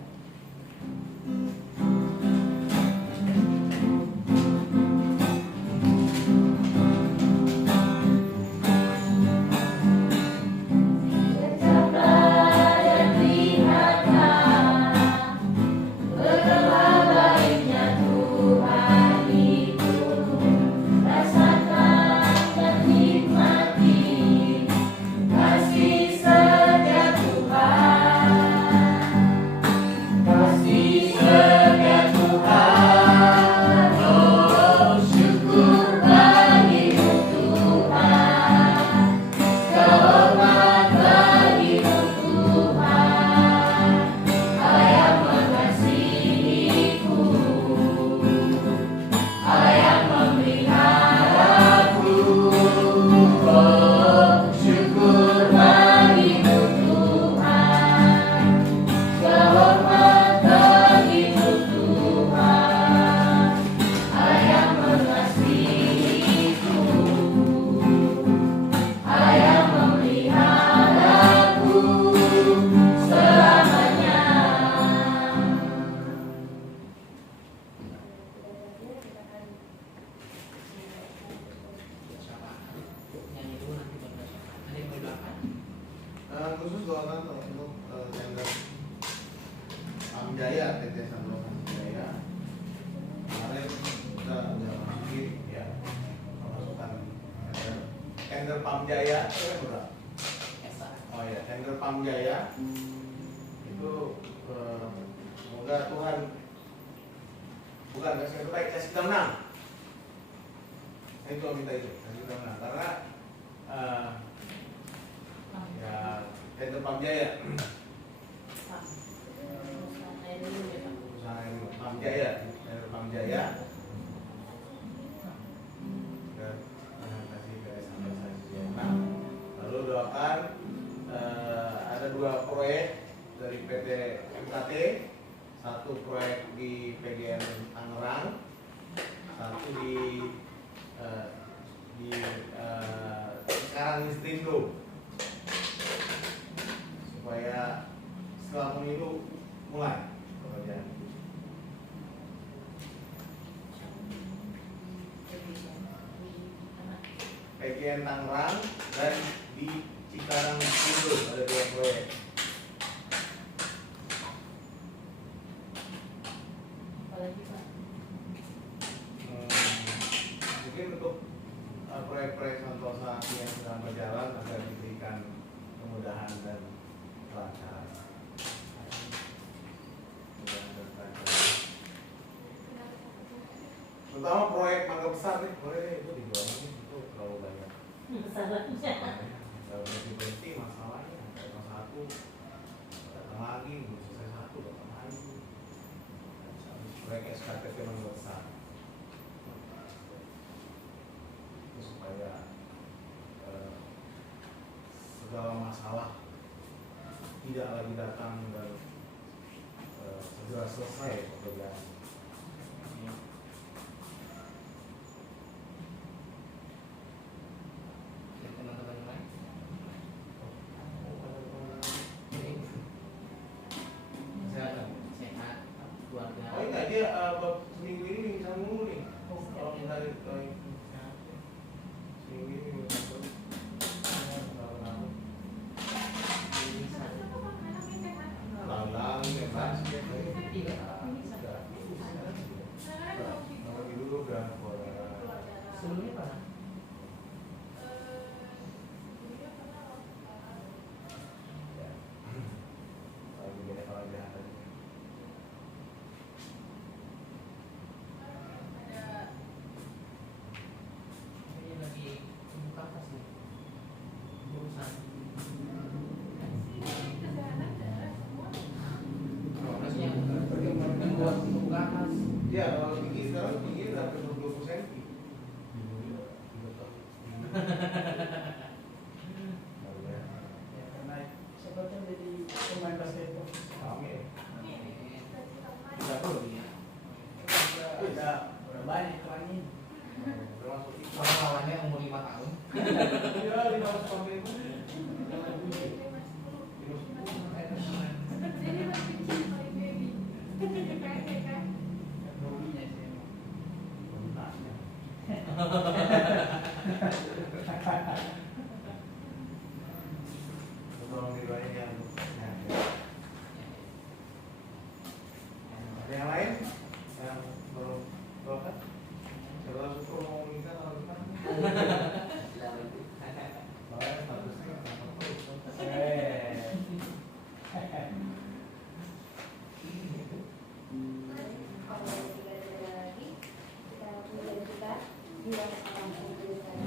Khusus doakan untuk tender Pamjaya, PT Sandro Pamjaya. Kemarin kita udah masukin ya pemasukan tender Pamjaya itu kan berapa? Oh ya, tender Pamjaya itu semoga Tuhan bukan kasih terbaik, kasih kita menang. Itu minta itu, kasih kita menang karena ya tender Pamjaya perusahaan Pamjaya tender Pamjaya dan kasih ke sampai saja. Nah, lalu doakan ada 2 proyek dari PT MKT, 1 proyek di PGN Tangerang, 1 di sekarang di Stindo, supaya setelah pemilu mulai pekerjaan. PGN Tangerang dan di Cikarang Stindo ada 2 proyek. Mungkin untuk proyek-proyek Santosa yang sedang berjalan agar diberikan kemudahan dan kelancaran. Terutama proyek Mangga Besar nih, boleh nih itu dijualnya itu terlalu banyak. Masalahnya. Kalau berhenti masalahnya, kayak satu datang lagi, belum selesai satu datang lagi. Proyek SKTP Mangga Besar. supaya segala masalah tidak lagi datang dan segera selesai pekerjaan. Dan teman-teman yang lain, kesehatan, sehat, keluarga. Oh enggak, dia seminggu ini pingsan mulu nih. Kalau misalnya seminggu ini pingsan terus. Lalang, bebas, kalau dulu udah Sebelumnya pernah? lagi beda kalau jahat aja. Ini lagi buka kas nih, urusan. Harusnya buat buka kas. Iya, kalau tinggi sekarang tinggi udah hampir 20 cm. Ya, karena sebetulnya jadi pemain basket Amin. Tidak perlu ya. udah banyak klangin. Termasuk itu. Kalau lawannya umur 5 tahun. Ya, 500 sampai itu. Jadi masih kecil paling baby. Kayak kan. Hobinya sih emang. Bentaknya. Tolong didoain ya untuk sehat. Ada yang lain yang belum doakan? Saudara Syukur mau menikah tahun depan? Soalnya statusnya nggak terus. Kalau tidak ada lagi, kita mulai kita bilang akan mengumpulkan.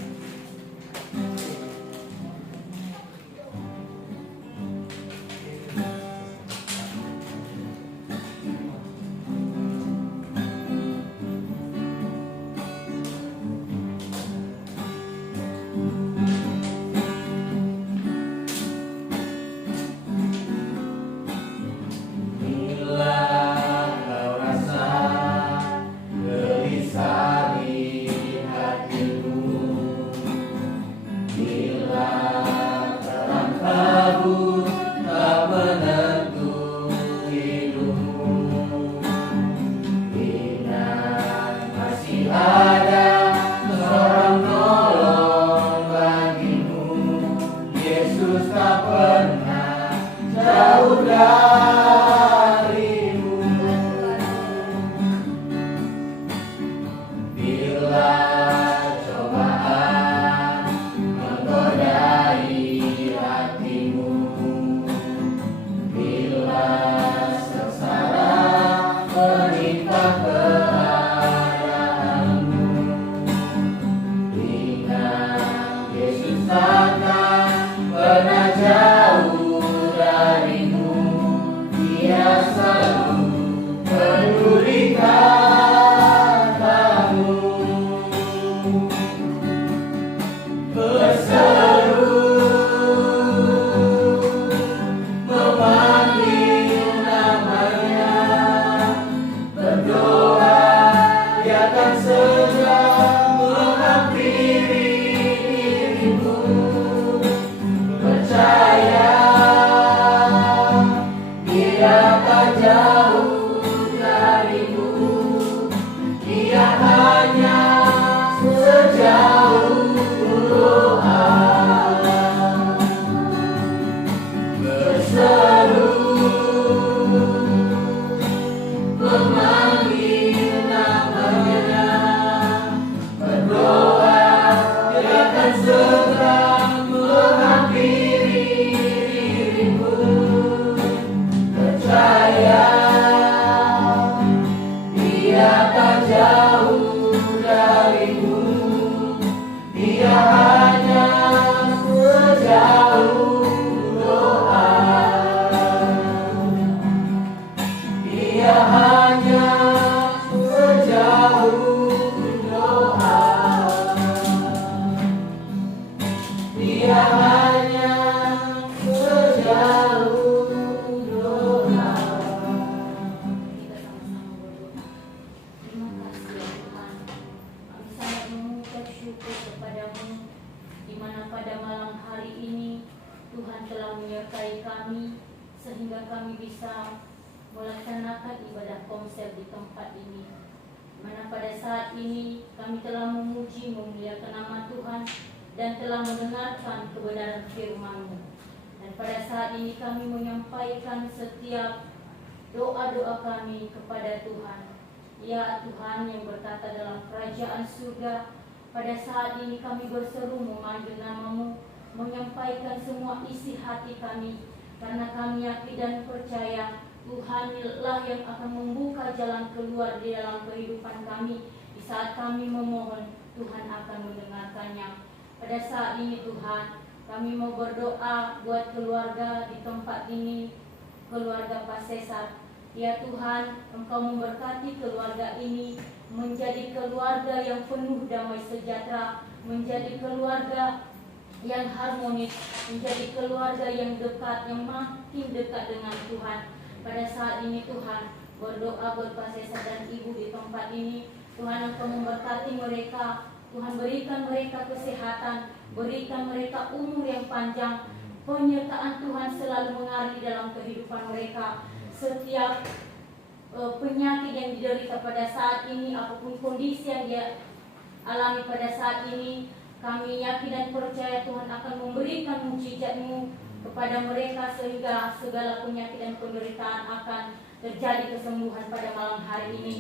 Bila kau rasa gelisah di hatimu, bila terang kabut tak menentu hidupmu, ingat masih ada seorang nolong bagimu. Yesus tak pernah jauh darimu. Bila cobaan menggodai hatimu, bila sengsara menimpa keadaanmu, ingat Yesus takkan pernah jauh darimu. Dia selalu pedulikan kamu. Berseru memanggil namanya, berdoa Dia akan segera menghampiri dirimu. Percaya kami sehingga kami bisa melaksanakan ibadah komsel di tempat ini. Mana pada saat ini kami telah memuji memuliakan nama Tuhan dan telah mendengarkan kebenaran firman-Mu. Dan pada saat ini kami menyampaikan setiap doa-doa kami kepada Tuhan. Ya Tuhan yang bertata dalam kerajaan surga, pada saat ini kami berseru memanggil nama-Mu, menyampaikan semua isi hati kami, karena kami yakin dan percaya Tuhanlah yang akan membuka jalan keluar di dalam kehidupan kami. Di saat kami memohon, Tuhan akan mendengarkannya. Pada saat ini Tuhan, kami mau berdoa buat keluarga di tempat ini, keluarga Pak Cesar. Ya Tuhan, Engkau memberkati keluarga ini menjadi keluarga yang penuh damai sejahtera, menjadi keluarga yang harmonis, menjadi keluarga yang dekat, yang makin dekat dengan Tuhan. Pada saat ini Tuhan, berdoa buat Pak Cesar dan Ibu di tempat ini. Tuhan, Engkau memberkati mereka. Tuhan, berikan mereka kesehatan, berikan mereka umur yang panjang. Penyertaan Tuhan selalu mengalir dalam kehidupan mereka. Setiap penyakit yang diderita pada saat ini, apapun kondisi yang dia alami pada saat ini, kami yakin dan percaya Tuhan akan memberikan mukjizat-Mu kepada mereka sehingga segala penyakit dan penderitaan akan terjadi kesembuhan pada malam hari ini.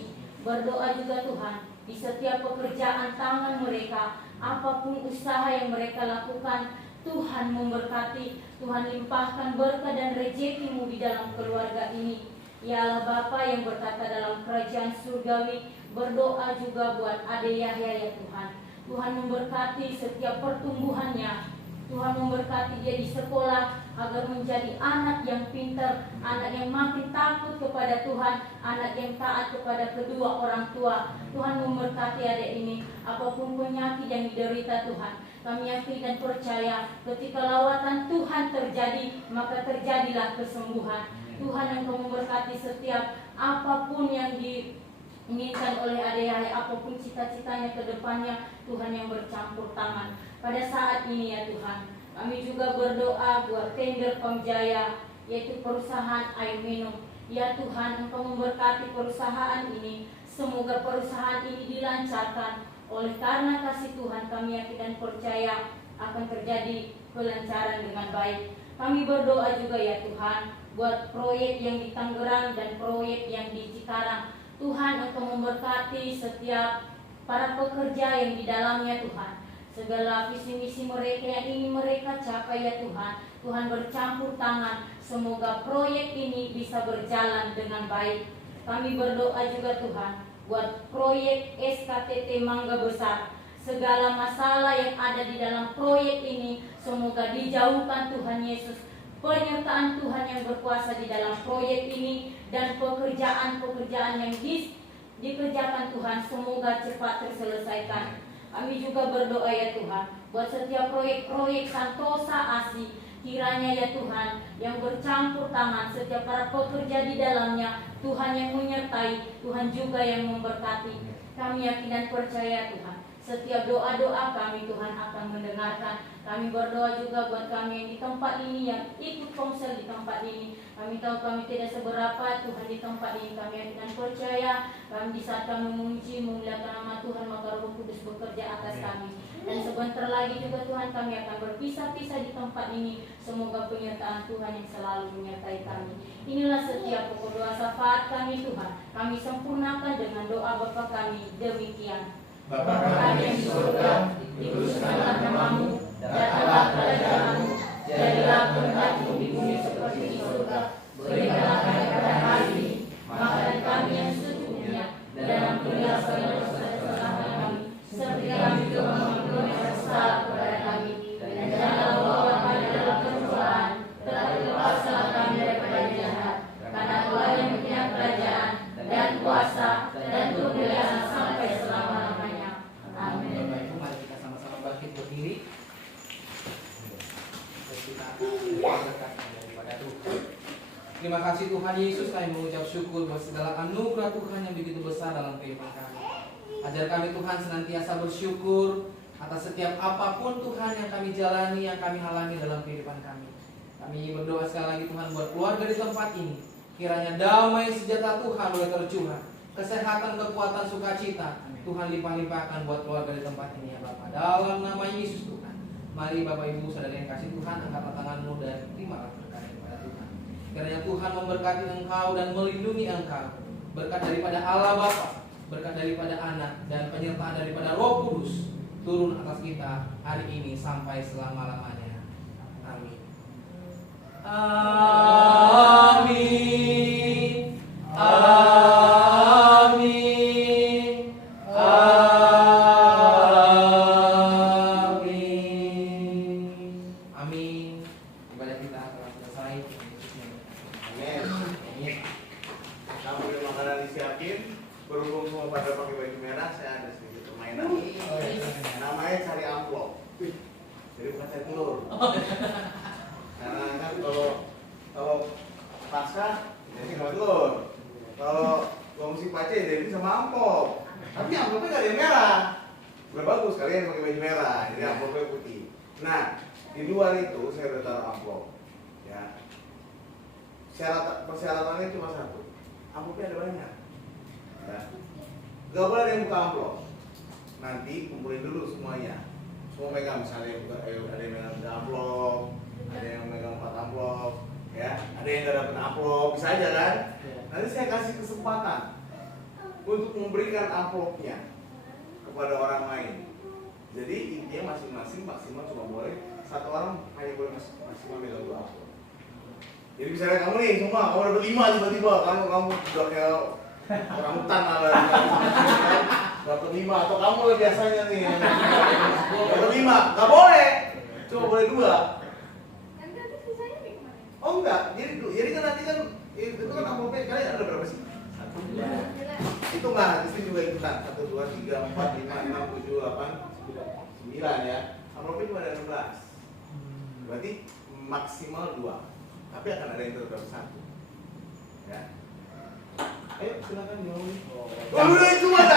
Berdoa juga Tuhan, di setiap pekerjaan tangan mereka, apapun usaha yang mereka lakukan, Tuhan memberkati, Tuhan limpahkan berkah dan rezeki-Mu di dalam keluarga ini. Ya Allah Bapa yang bertata dalam kerajaan surgawi, berdoa juga buat Ade Yahya ya Tuhan. Tuhan memberkati setiap pertumbuhannya. Tuhan memberkati dia di sekolah agar menjadi anak yang pintar, anak yang makin takut kepada Tuhan, anak yang taat kepada kedua orang tua. Tuhan memberkati adik ini, apapun penyakit yang diderita Tuhan, kami yakin dan percaya ketika lawatan Tuhan terjadi, maka terjadilah kesembuhan. Tuhan yang memberkati setiap apapun yang diinginkan oleh adik Yahya, apapun cita-citanya ke depannya, Tuhan yang bercampur tangan. Pada saat ini ya Tuhan, kami juga berdoa buat tender Pamjaya, yaitu perusahaan air minum. Ya Tuhan, Engkau memberkati perusahaan ini. Semoga perusahaan ini dilancarkan. Oleh karena kasih Tuhan, kami yakin dan percaya akan terjadi kelancaran dengan baik. Kami berdoa juga ya Tuhan, buat proyek yang di Tangerang dan proyek yang di Cikarang. Tuhan, Engkau memberkati setiap para pekerja yang di dalamnya Tuhan. Segala visi misi mereka yang ingin mereka capai ya Tuhan, Tuhan bercampur tangan. Semoga proyek ini bisa berjalan dengan baik. Kami berdoa juga Tuhan buat proyek SKTT Mangga Besar. Segala masalah yang ada di dalam proyek ini semoga dijauhkan Tuhan Yesus. Penyertaan Tuhan yang berkuasa di dalam proyek ini dan pekerjaan-pekerjaan yang dikerjakan Tuhan semoga cepat terselesaikan. Kami juga berdoa ya Tuhan buat setiap proyek-proyek Santosa ASI, kiranya ya Tuhan yang bercampur tangan setiap para pekerja di dalamnya, Tuhan yang menyertai, Tuhan juga yang memberkati. Kami yakin dan percaya Tuhan, setiap doa-doa kami Tuhan akan mendengarkan. Kami berdoa juga buat kami yang di tempat ini, yang ikut komsel di tempat ini. Kami tahu kami tidak seberapa Tuhan di tempat ini. Kami yakin dan percaya kami di saat kami memuji memuliakan nama Tuhan, maka Roh Kudus bekerja atas kami. Dan sebentar lagi juga Tuhan kami akan berpisah-pisah di tempat ini. Semoga penyertaan Tuhan yang selalu menyertai kami. Inilah setiap pokok doa syafaat kami Tuhan. Kami sempurnakan dengan doa Bapa kami demikian. Bapa kami yang di surga, dikuduskanlah nama-Mu, datanglah kerajaan-Mu, jadilah kehendak-Mu di bumi seperti di surga. Berikanlah kami pada hari ini makanan kami yang secukupnya, dan ampunilah segala dosa-dosa kami, seperti kami juga mengampuni yang bersalah kepada kami. Dan janganlah membawa kami dalam pencobaan, tetapi lepaskanlah kami daripada jahat. Karena Tuhan yang punya kerajaan dan kuasa dan kemuliaan sampai selama-lamanya. Amin. Bapak Ibu, mari kita sama-sama bangkit berdiri. Kita akan berkat daripada Tuhan. Terima kasih Tuhan Yesus, kami mengucap syukur buat segala anugerah Tuhan yang begitu besar dalam kehidupan kami. Ajar kami Tuhan senantiasa bersyukur atas setiap apapun Tuhan yang kami jalani, yang kami alami dalam kehidupan kami. Kami berdoa sekali lagi Tuhan buat keluarga di tempat ini. Kiranya damai sejahtera Tuhan boleh tercurah. Kesehatan, kekuatan, sukacita Tuhan limpah-limpahkan buat keluarga di tempat ini ya Bapak. Dalam nama Yesus Tuhan. Mari Bapak Ibu saudara yang kasih Tuhan, angkat tanganmu dan terimalah berkat daripada Tuhan. Kiranya Tuhan memberkati engkau dan melindungi engkau. Berkat daripada Allah Bapa, berkat daripada Anak, dan penyertaan daripada Roh Kudus turun atas kita hari ini sampai selama-lamanya. Amin. Amin. Amin. Amin. Amin. Ibadah kita telah selesai. Amin. Amin. Sambil makanan disiapin, berhubung semua pada pakai baju merah, saya ada sedikit permainan. Namanya cari amplop. Jadi bukan cari telur. Karena kan kalau pasca jadi sama telur. Kalau musim pace jadi sama amplop. Tapi amplopnya nggak ada yang merah. Udah bagus kalian pakai baju merah, jadi amplopnya putih. Nah, di luar itu saya udah taruh amplop. Ya. Persyaratannya cuma satu. Amplopnya ada banyak. Ya. Gak boleh ada yang buka amplop. Nanti kumpulin dulu semuanya. Semua megang, misalnya ada yang megang 3 amplop, ada yang megang 4 amplop, ya, ada yang nggak dapet amplop, bisa aja kan? Nanti saya kasih kesempatan untuk memberikan amplopnya kepada orang lain. Jadi intinya masing-masing maksimal cuma boleh 1 orang hanya boleh maksimal megang 2 amplop. Jadi misalnya kamu nih semua, kamu dapet 5 tiba-tiba, kamu udah kayak orang hutan lah. Dapat 5 atau kamu biasanya nih dapat 5, nggak boleh, cuma boleh 2. Nanti sisanya gimana? Oh enggak, jadi kan nanti kan itu kan amplopnya kalian ada berapa sih? 1, 2, itu nggak, itu juga ikutan 1, 2, 3, 4, 5, 6, 7, 8, 9 ya. Amplopnya cuma ada 16, berarti maksimal 2, tapi akan ada yang terdapat 1 ya. Ayo silakan jawab. Oh, udah itu aja.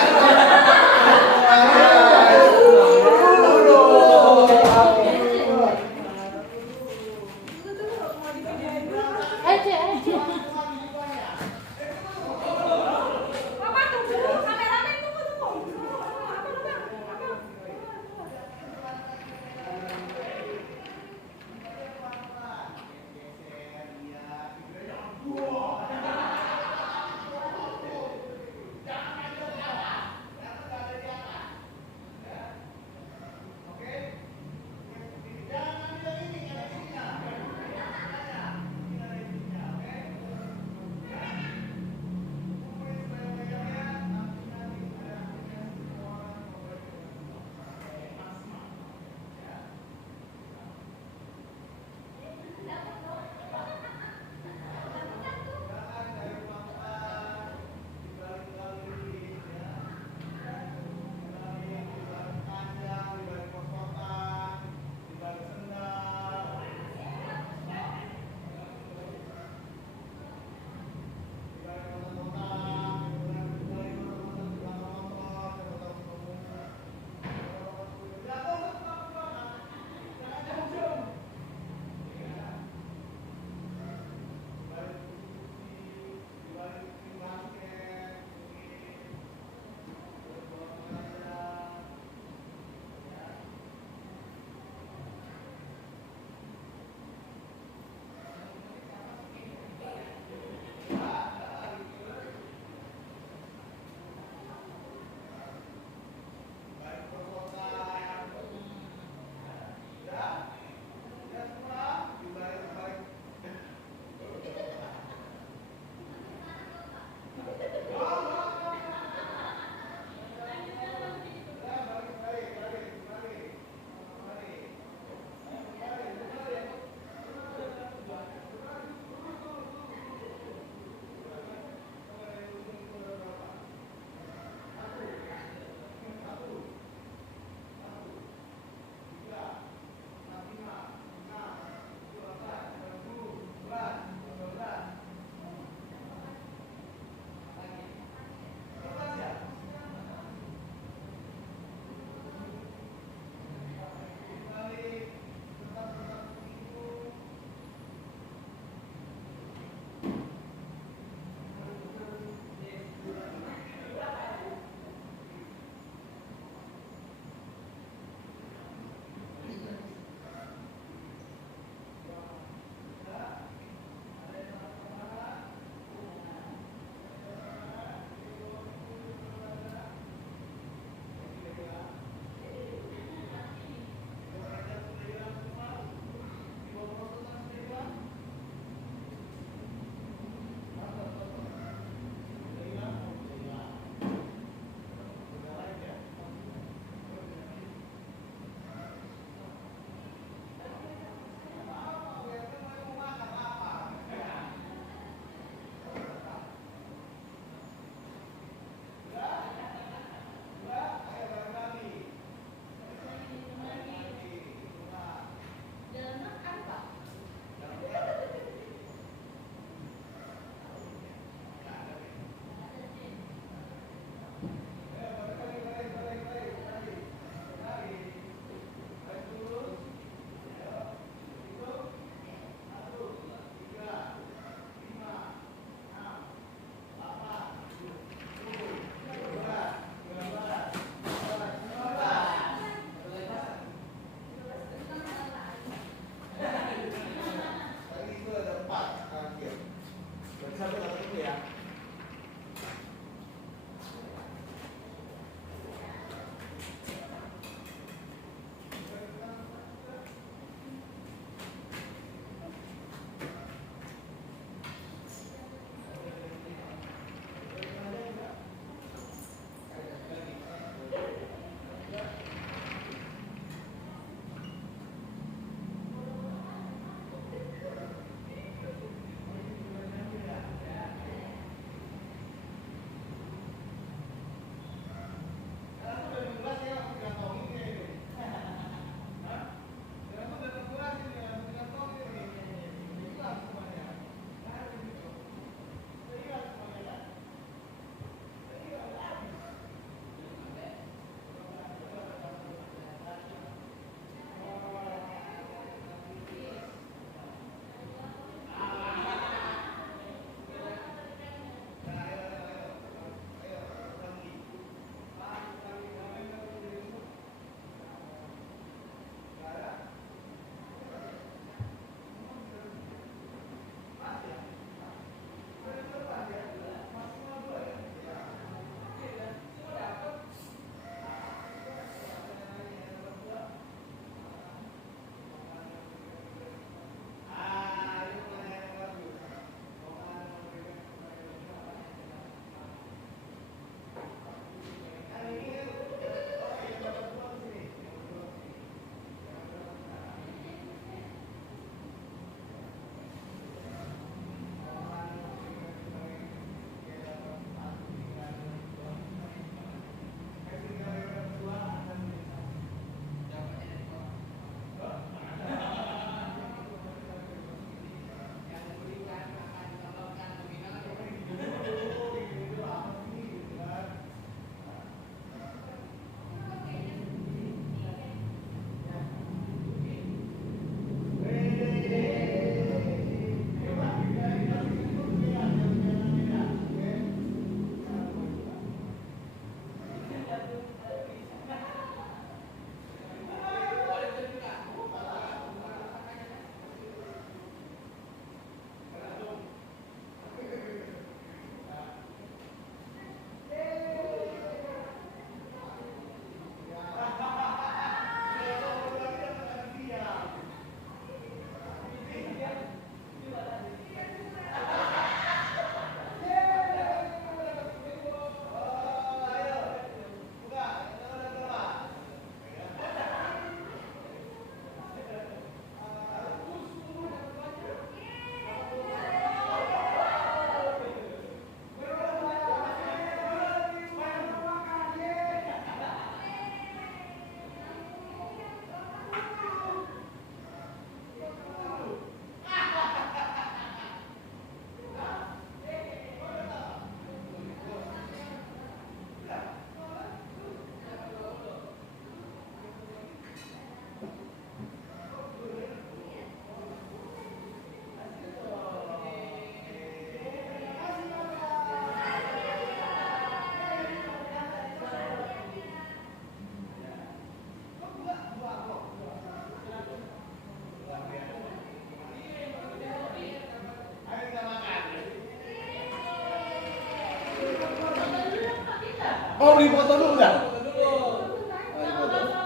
Oh, beli foto dulu dah. Foto dulu.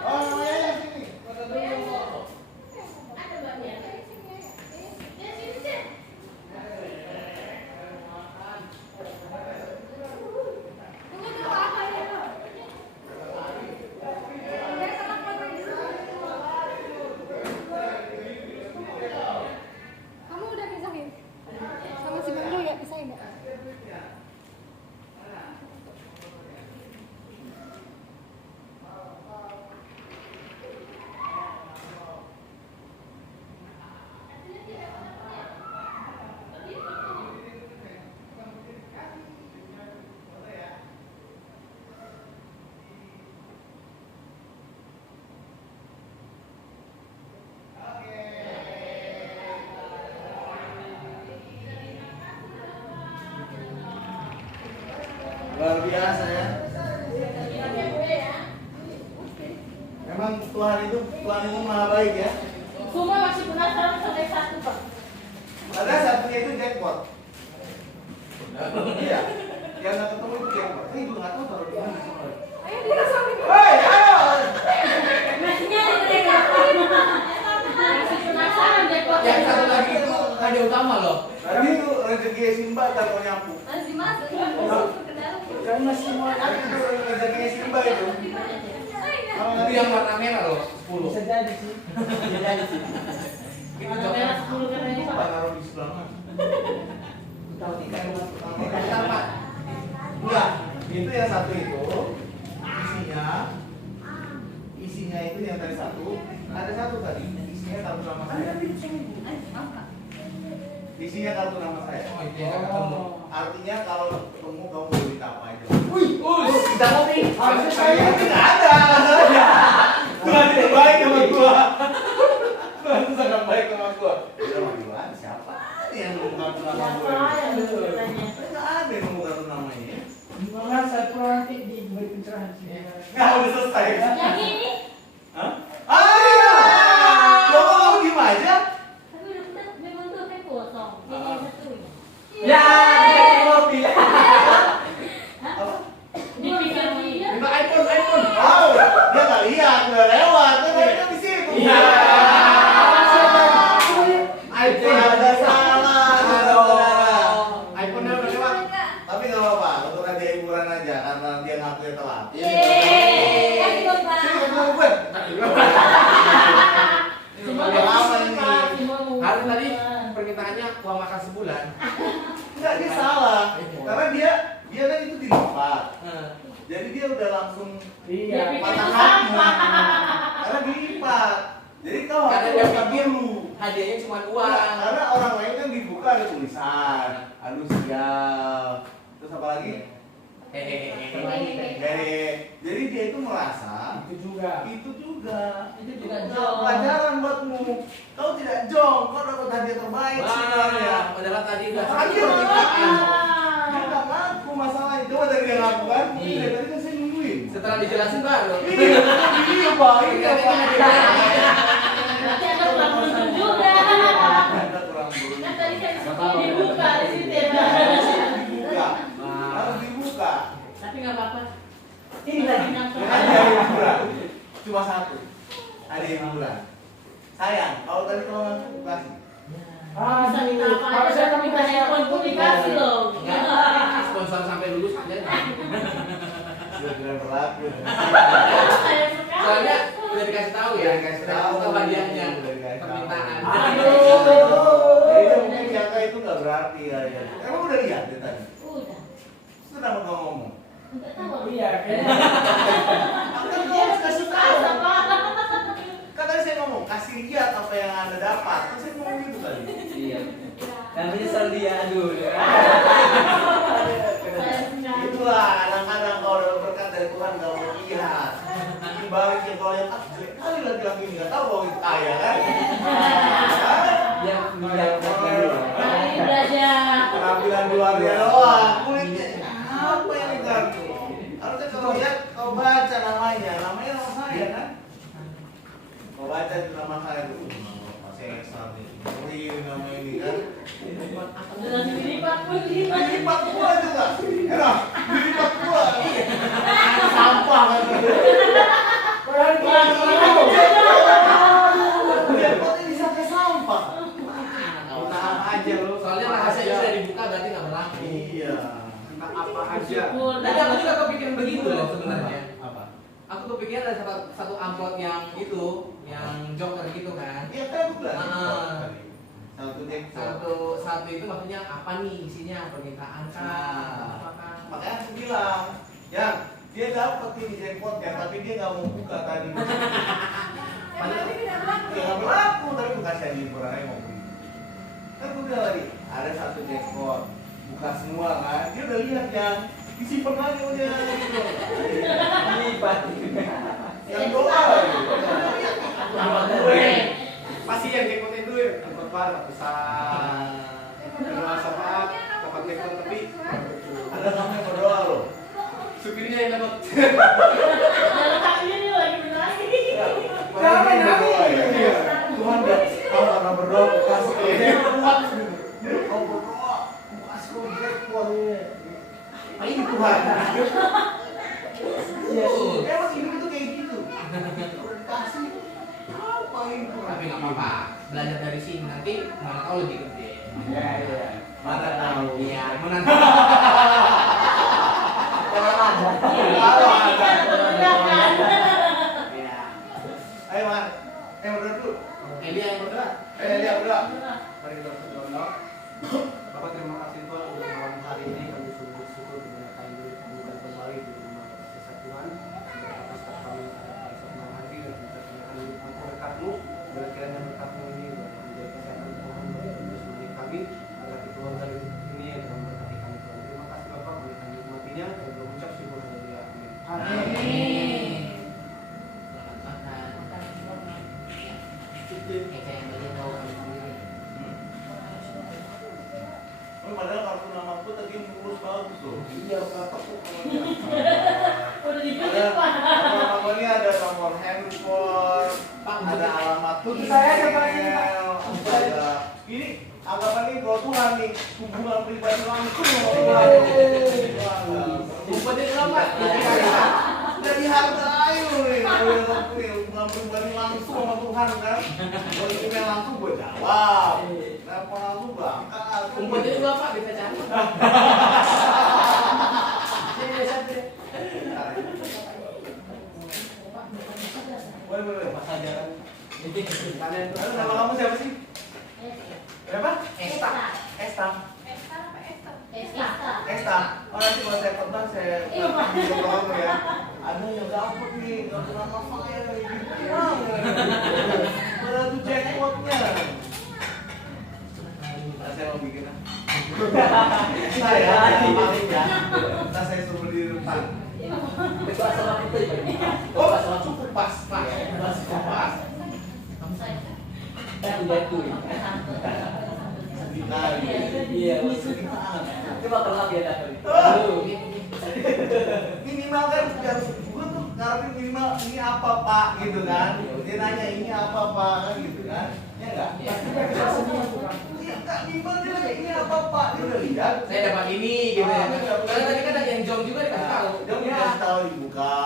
Oh, ya sini. Foto dulu. Kamu udah pisahin? Sama si Bang Dul ya pisahin nggak? Luar biasa ya. Memang Tuhan itu maha baik ya. Semua masih penasaran sampai satu Pak. Ada satunya itu jackpot. Iya. Yang nggak ketemu itu jackpot. Ini juga nggak tahu taruh di mana. Ayo dirasain. Woi, ayo. Masih nyari mereka. Masih penasaran deh Pak. Yang satu lagi itu hadiah utama loh. Tadi itu rezeki Simba taruh nyapu. Masih masuk ke dalam. Kan masih mau Tadi itu rezeki Simba itu. Itu yang warna merah loh, 10. bisa jadi sih. Bisa jadi sih. Itu Warna jawab. merah 10 kan ini Pak. Taruh di sebelah mana? Tahu tidak rumah Yang pertama. Enggak, itu yang satu itu isinya itu yang tadi satu, ada satu tadi isinya kartu nama saya. Isinya kartu nama saya. Oh, itu yang nggak ketemu. Artinya kalau ketemu kamu boleh minta apa aja. Wih, Kita kopi. harusnya saya. Tidak ada. Tuhan itu baik sama gua. Tuhan itu sangat baik sama gua. Udah sama Tuhan, siapa yang mau kartu nama gua? Siapa yang bertanya? Enggak ada yang mau kartu namanya. Gimana saya pernah nanti di beri pencerahan sih. Enggak udah selesai. Yang ini? Hah? Kok kamu diem aja? Tapi udah kita memang tuh kan kosong. Yang satu. Ya, kita kopi. Apa? Dipikir dia. Minta iPhone. Wow, dia nggak lihat, udah lewat, kan mereka di situ. Iya. iPhone ada salah, saudara. iPhone-nya udah lewat. Tapi nggak apa-apa, untuk hadiah hiburan aja karena dia ngakunya telat. Yeay, kasih dong Pak. Sini, ketemu gue. Semua Udah lama mau ini. Pak, semua mau. Harus tadi permintaannya uang makan sebulan. Enggak, dia salah. Karena dia kan itu dilipat. Nah, Jadi dia udah langsung Iya. Dia pikir patah itu hati. sampah. Karena dilipat. Jadi kau karena harus dia buka pikir dulu. hadiahnya cuma Enggak, uang. karena orang lain kan dibuka ada tulisan, aduh siap. Terus apa lagi? Hehehe. Jadi dia itu merasa Itu juga. itu juga jong. pelajaran buatmu. Kau tidak jong, kau dapat hadiah terbaik sebenarnya. Wah, padahal tadi udah Tadi satu dia permintaan. Dia nggak ngaku masalahnya. Coba dari dia ngaku kan? Iya. Dari tadi kan saya nungguin. Setelah dijelasin baru. Iya pak, ini apa? Berarti ada kurang beruntung juga. Ada kurang beruntung. Kan tadi kan dibuka di situ ya. Dibuka, harus dibuka. Tapi nggak apa-apa. Ini lagi. Hadiah hiburan, cuma satu. Hadiah hiburan. Sayang, kalau tadi kalau ngaku kasih. Bisa minta apa aja. Harusnya kami Minta kasih handphone pun dikasih loh. Enggak, sponsor sampai lulus aja. Sudah tidak berlaku. Sayang sekali. Soalnya udah dikasih tahu ya, Udah dikasih tahu hadiahnya, Udah dikasih tahu. permintaan. Jadi dia mungkin jangka itu nggak berarti ya. Emang udah lihat dia tadi? Udah. Terus kenapa kau ngomong? Enggak tahu. Iya, kayaknya. Kan kau harus kasih tahu. Apa? Kan tadi saya ngomong, kasih lihat apa yang anda dapat. Kan saya ngomong gitu tadi. Iya. Dan menyesal dia, aduh. Sayang sekali. Itulah kadang-kadang kalau dapat berkat dari Tuhan nggak mau lihat. Sebaliknya kalau lihat jelek kali laki-laki ini nggak tahu bahwa itu kaya kan? Yang Mari belajar. Penampilan luarnya doang, kulitnya apa yang diganggu? Harusnya kalau lihat kau baca namanya nama saya kan? Kau baca itu nama saya itu, masih ekstra nih. ini nama ini kan. Dengan dilipat pun Dilipat gua juga. Enak, dilipat gua. Sampah kan. Dilipat bisa ke sampah. Tahan aja lu. Soalnya rahasianya sudah dibuka berarti nggak berlaku. Iya. Apa aja. Nanti aku juga kepikiran begitu loh sebenarnya. Apa? Aku kepikiran ada satu amplop yang itu, yang joker gitu kan. Iya kan aku bilang. Satu Satu itu maksudnya apa nih isinya, permintaan kah? Apakah? Makanya aku bilang, ya dia dapat ini jackpot ya, tapi dia nggak mau buka tadi. Padahal dia nggak berlaku, tapi aku kasih aja orangnya mau beli. Kan aku bilang lagi, ada satu jackpot, buka semua kan, dia udah lihat yang disimpan lagi udah gitu. Lipat. Yang doa lagi. Sama gue. Pasti yang jackpotnya dulu ya, tempat besar. Berdoa sama tempat jackpot tapi Ada namanya berdoa loh. supirnya yang dapat. Dalam kaki ini lagi berlari. Siapa yang berdoa ya? Tuhan kalau karena berdoa kasih jackpot. Kalau berdoa kasih jackpot. Ini Tuhan. Emang hidup itu kayak gitu. Udah dikasih apa ini? Tapi nggak apa-apa, belajar dari sini nanti mana tahu lebih gede. Iya. Mana tahu? Iya, mana Kalau ada. Iya. Ayo man, berdoa dulu. Elia yang berdoa. Lihat berdoa. Mari kita berdoa. Bapak terima kasih Tuhan untuk malam hari ini kami sungguh bersyukur dengan kami bukan kembali di rumah kasih Tuhan. Berkata setiap kami ada pada saat malam hari dan kita tanyakan hidup berkat-Mu. Bila kiranya berkat-Mu ini menjadi kesehatan Tuhan bagi semuanya kami. Berkati keluarga ini yang memberkati kami Tuhan. Terima kasih Bapak kami akan menikmatinya dan berucap syukur haleluya. Amin. Amin. Selamat makan. Ece yang beli tahu kami sendiri. Padahal kartu namaku tadi ngurus bagus loh. Iya Bapak kok Udah dibuat Pak. Nama ini ada nomor handphone, ada alamat Tutup saya ada Pak. email, ada ini anggapan ini kalau Tuhan nih hubungan pribadi langsung sama Tuhan. Umpetnya kenapa? Jadi harta ayu nih, hubungan pribadi langsung sama Tuhan kan. Kalau email langsung gue jawab, telepon langsung berangkat. Umpetnya juga Pak bisa cari. Boleh. Mas aja kan. Kalian Lalu nama kamu siapa sih? Berapa? Esta. Esta. Oh nanti kalau saya kontak saya video kamu ya. Ada yang dapet nih, kartu nama saya nih. Mana tuh jackpotnya? Nah, saya mau bikin ah. Saya paling ya. Nah saya suruh berdiri depan. Oh, cukup pas. Iya, coba kelap ya Minimal kan gue tuh ngarepin minimal ini apa Pak gitu kan. Dia nanya ini apa Pak kan gitu kan. Ya enggak? Iya enggak minimal dia nanya ini apa Pak. Dia udah lihat. Saya dapat ini gitu ya. Karena tadi kan ada yang jom juga dikasih tahu. Dia udah tahu dibuka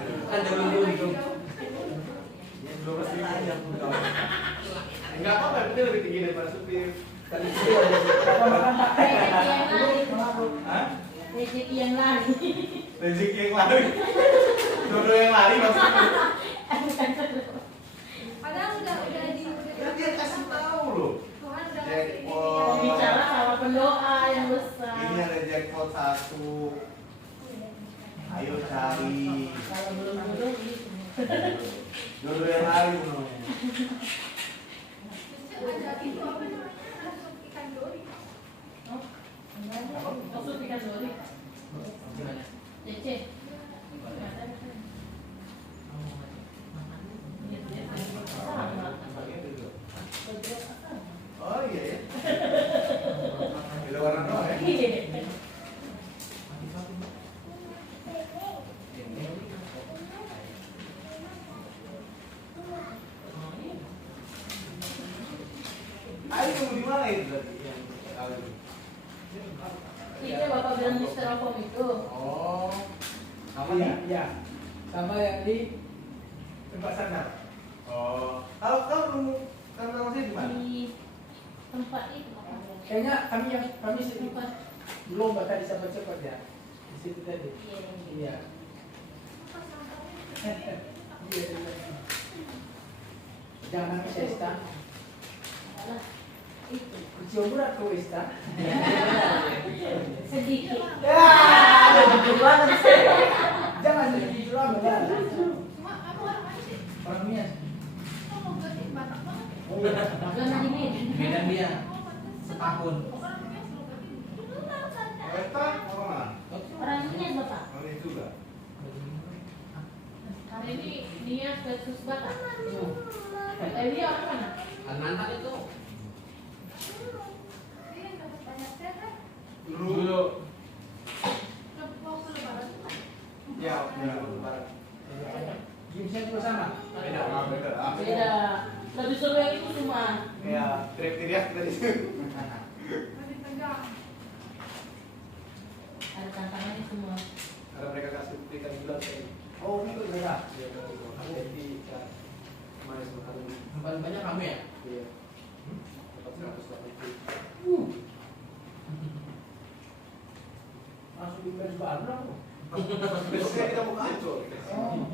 gitu. Kan dulu jom. Enggak apa-apa, itu lebih tinggi daripada supir. Tadi Hah? Rezeki yang lari. Rezeki yang lari. Dodo yang lari maksudnya. Padahal udah Ya dia kasih tahu loh. Tuhan udah Jackpot. Bicara sama pendoa yang besar. Ini ada jackpot 1. Ayo cari. Kalau belum jodoh gitu. Dodo yang lari belum. ada itu apa namanya? Ada ikan dori. Maksud ikan dori. Gimana? Cece. Oh iya ya. Beda warna doang ya. Ayo kamu di mana itu tadi yang kali? Itu Bapak bilang Mister Opom itu. Oh, sama Iya, nih. iya. Sama yang di tempat sandar. Oh, kalau kamu masih di mana? Di tempat itu. Kayaknya kami sedikit Tempat. belum bakal bisa cepat ya. Di situ tadi. Iya. Iya. Iya, iya. Jangan nangis ya, Ista. Alah, itu Kecil murah tuh, Ista. sedikit. Ya, jujur banget sih. Jangan jujur banget. Cuma kamu orang mana sih? Orangnya. Kamu ganti Batak banget. Oh iya. Lama di Medan. Medan dia. Oh, pantes. Setahun. Orangnya selalu ganti. Eta mana? Orang ini Bapak. Mana juga? Hari ini Nias versus Batak. Dia orang mana? Anak itu. Dia yang dapat banyak sehat. Dulu. Mau ke lebaran tuh kan? Ya, lebaran. Gimsnya juga sama. Beda, beda. Beda. Lebih seru yang itu semua. Kayak teriak-teriak dari situ. Lebih tegang. Ada tantangannya semua. Karena mereka kasih berikan bulan tadi. Oh, itu beda. Iya, aku di kemarin sama hari ini. Yang paling banyak kamu ya? Iya. Dapat 180. Langsung di garis baru aku. Biasanya kita mau kacau. Oh.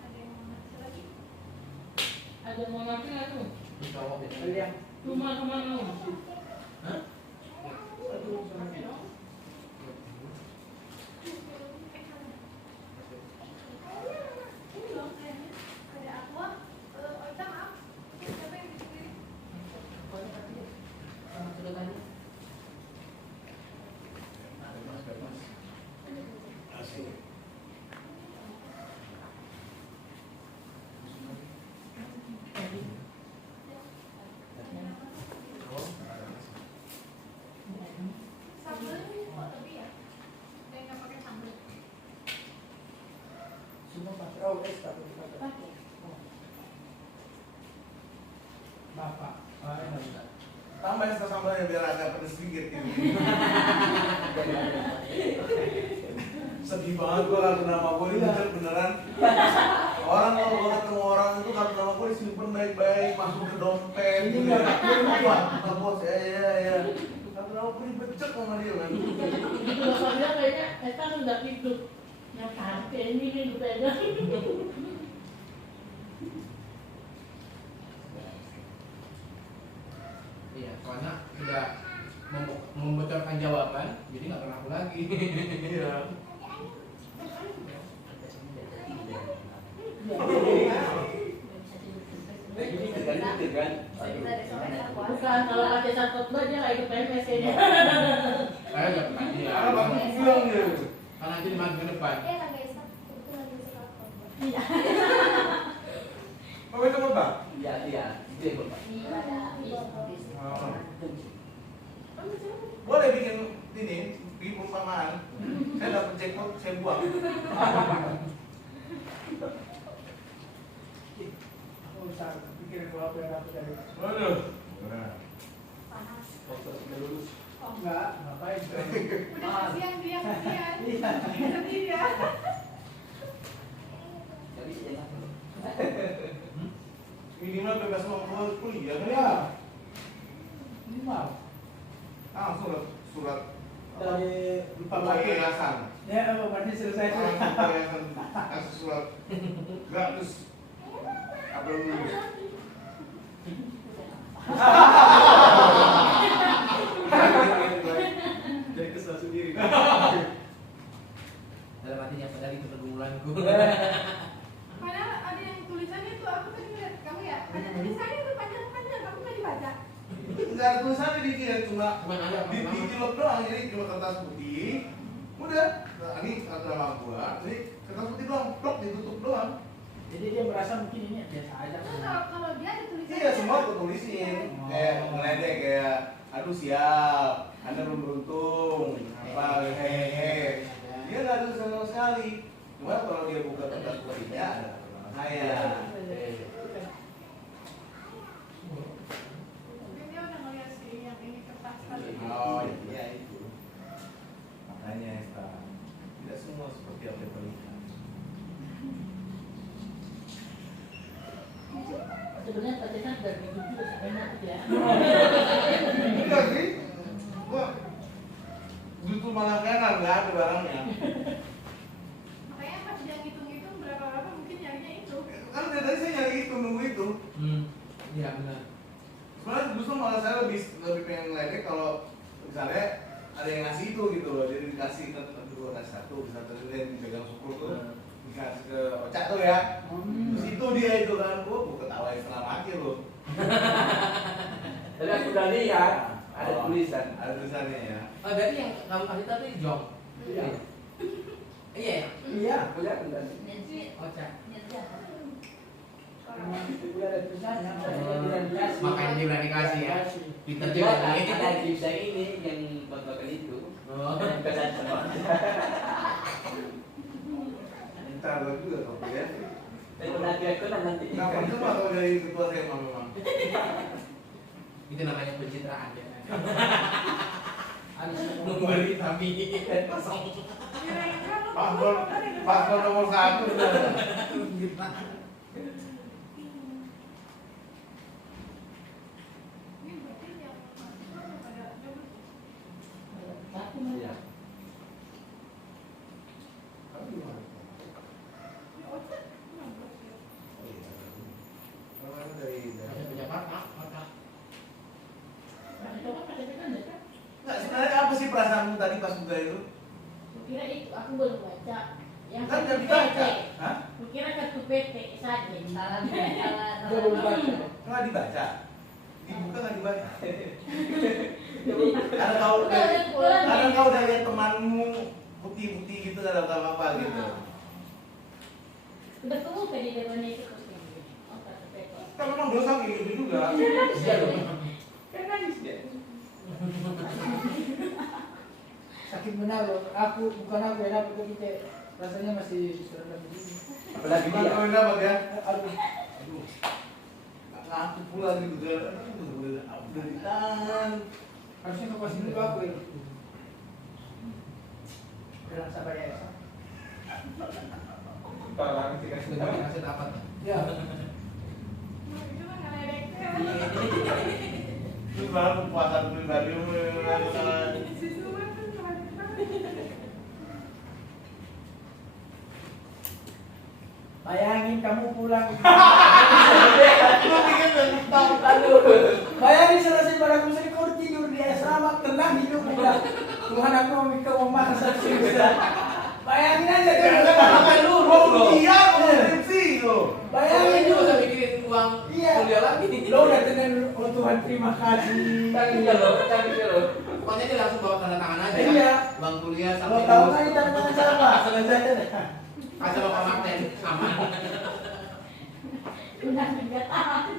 Ada yang mau ngasih lagi? Ada yang mau ngapain nggak tuh? Ini cowok ya. Ada yang Rumah kemana? Hah? satu sama Oke dong. Ini dong kayaknya. Ada aqua. Oita maaf. Siapa yang dikirim? Sama sudah tadi. Asik. Sambelnya kok lebih ya? Ada yang nggak pakai sambel? semua pakai. Oh, tapi pakai. Pakai. Bapak. Ah, enak juga. Tambahin sambalnya biar agak pedes sedikit ini. Sedih banget gua kartu nama gua ini beneran. Orang kalau gua ketemu orang itu kartu nama gua disimpan baik-baik, masuk ke dompet. Ini gitu nggak ya. pakai, ini Apa? Kata bos, ya. Kartu nama gua dibecek sama dia kan. Itu Bapak bilang kayaknya Eta udah hidup. Yang HP ini nih dipegang. Iya, soalnya sudah membocorkan jawaban, jadi nggak pernah aku lagi. Iya. Bukan kalau pakai sarkot dia nggak ikut PMS kayaknya. Saya nggak pernah. Iya. Karena bapak bilang dia. Kan nanti dimasukin ke depan. Iya. Bapak itu apa? Iya, itu ya Bapak. Oh. Boleh bikin ini, bikin perumpamaan. Saya dapat jackpot, saya buang. Aku bisa pikir kalau apa yang aku dari. Waduh. Panas. Enggak, ngapain? Udah kasihan dia, kasihan. Iya. Sedih dia. Jadi enak. Minimal bebas mau kuliah kan Iya. ya? Ini mau Langsung surat dari Bapak yayasan. Ya, berarti selesai. Bapak yayasan kasih surat gratis. Apa lulus? Jadi kesal sendiri. Dalam hatinya padahal itu pergumulanku. Padahal ada yang tulisannya tuh aku tadi ngeliat kamu ya. Ada tulisannya tuh panjang-panjang, kamu nggak dibaca. Enggak ada tulisannya di dia, cuma Cuma ada apa? di cilok doang, jadi cuma kertas putih. Udah, nah, ini kartu nama gua, ini kertas putih doang, blok ditutup doang. Jadi dia merasa mungkin ini biasa aja. Terus kalau dia ada tulisannya. Iya, semua aku tulisin. Kayak ngeledek kayak, aduh siap, Anda belum beruntung, apa hehehe. Dia nggak ada sama sekali. Cuma kalau dia buka kertas kuliahnya ada nama saya. Mungkin dia udah ngeliat sih yang ini kertas tadi. Oh iya itu. Makanya Esta, tidak semua seperti apa yang terlihat. Sebenarnya pacaran dari itu juga enak ya. Enggak sih, gua justru malah kanan nggak ada barangnya. Makanya pas dia ngitung-ngitung berapa mungkin nyarinya itu. Kan dari tadi saya nyari itu nunggu itu. Iya benar. Sebenarnya justru malah saya lebih pengen ngeledek kalau misalnya ada yang ngasih itu gitu loh, jadi dikasih dua kasih satu, bisa terlihat dipegang syukur tuh, dikasih ke Ocak tuh ya. Terus itu dia itu kan, gua ketawain setengah mati loh. Tapi aku udah lihat ada tulisan. Ada tulisannya ya. Oh, berarti yang kamu kasih tadi Jong. Iya. Iya ya. Iya. Aku lihat udah. Ocak. Udah ada tulisannya, tidak dikasih. Makanya dia berani kasih ya. Pintar Juga juga. ada tulisan ini yang bak-bakan itu. Oh. Kesan semua. Ntar lo juga kau ya. Tapi nanti aku nanti. Kenapa cuma kalau dari ketua saya memang. Itu namanya pencitraan ya. Ada Memberi kami kosong. Kirain kan lu Paslon nomor 1 udah. ini berarti yang ada Iya. Ocak. Ada Jakarta, Jakarta. Nggak, sebenarnya apa sih perasaanmu tadi pas buka itu? Kira itu aku belum baca. Yang Kan kartu nggak dibaca. PT. Hah? Kira kartu PT saja. Salah. Dia belum baca. Nggak dibaca. Dibuka nggak dibaca. Karena kau udah lihat temanmu putih-putih gitu nggak tahu apa-apa gitu. Udah ketemu kan di depannya itu. Oh, kartu PT. Kan memang dosa kayak gitu juga. Iya dong. Kan nangis dia. Sakit benar loh. Aku bukan aku yang dapat kita. Rasanya masih serem begini. Apalagi Gimana dia. kau yang dapat ya? Aduh. Aduh. Nggak ngaku pula gitu kan. Udah ditahan. Harusnya kau kasih dulu aku ini. Bilang sabar ya. Esa. Sudah kasih dapat. Ya. Itu kan ngeledek. Terus baru kepuasan pribadi. Si Suman kan ngeledek. Bayangin kamu pulang. Lu pikir udah tahu. Bayangin selesai pada kusir kau tidur di asrama tenang hidup udah. Tuhan aku meminta umat satu susah. Bayangin aja Jangan makan dulu. Mau ujian, mau skripsi tuh. Bayangin Itu dulu. usah mikirin uang Iya. kuliah lagi. Lo udah tenang, oh Tuhan terima kasih. Canggih loh, canggih loh. Pokoknya dia langsung bawa tanda tangan aja. Iya. Uang kuliah Lo sampai tahu lulus. kan kita dengan siapa? Selesai aja. Kasih Bapak Martin aman. Udah 3 tahun.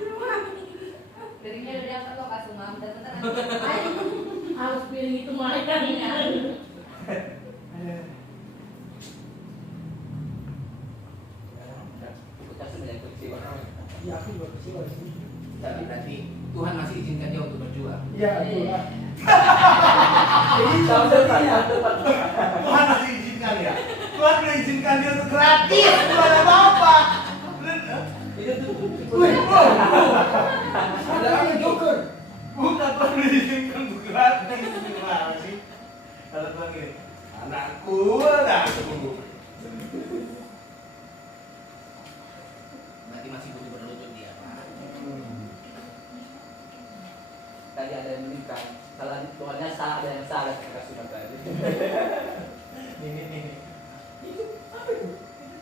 Darinya udah apa kok kasih mam bener Harus pilih itu mereka nih. Kasih banyak kecil. Iya aku juga kecewa sih. Tapi berarti Tuhan masih izinkan dia untuk berjuang. Iya betul lah. Jadi tahun depan, tahun depan. Tuhan masih izinkan ya. Tuhan udah izinkan dia untuk gratis. Tuhan ada apa-apa. Itu tuh. Wih, wow. Ada apa Joker? Bukan Tuhan udah izinkan untuk gratis. Gimana sih? Kata Tuhan gini, anakku. Berarti masih butuh berlutut dia, Pak. Tadi ada yang menikah. Salah Tuhannya salah, ada yang salah kita sudah tadi. Ini. Itu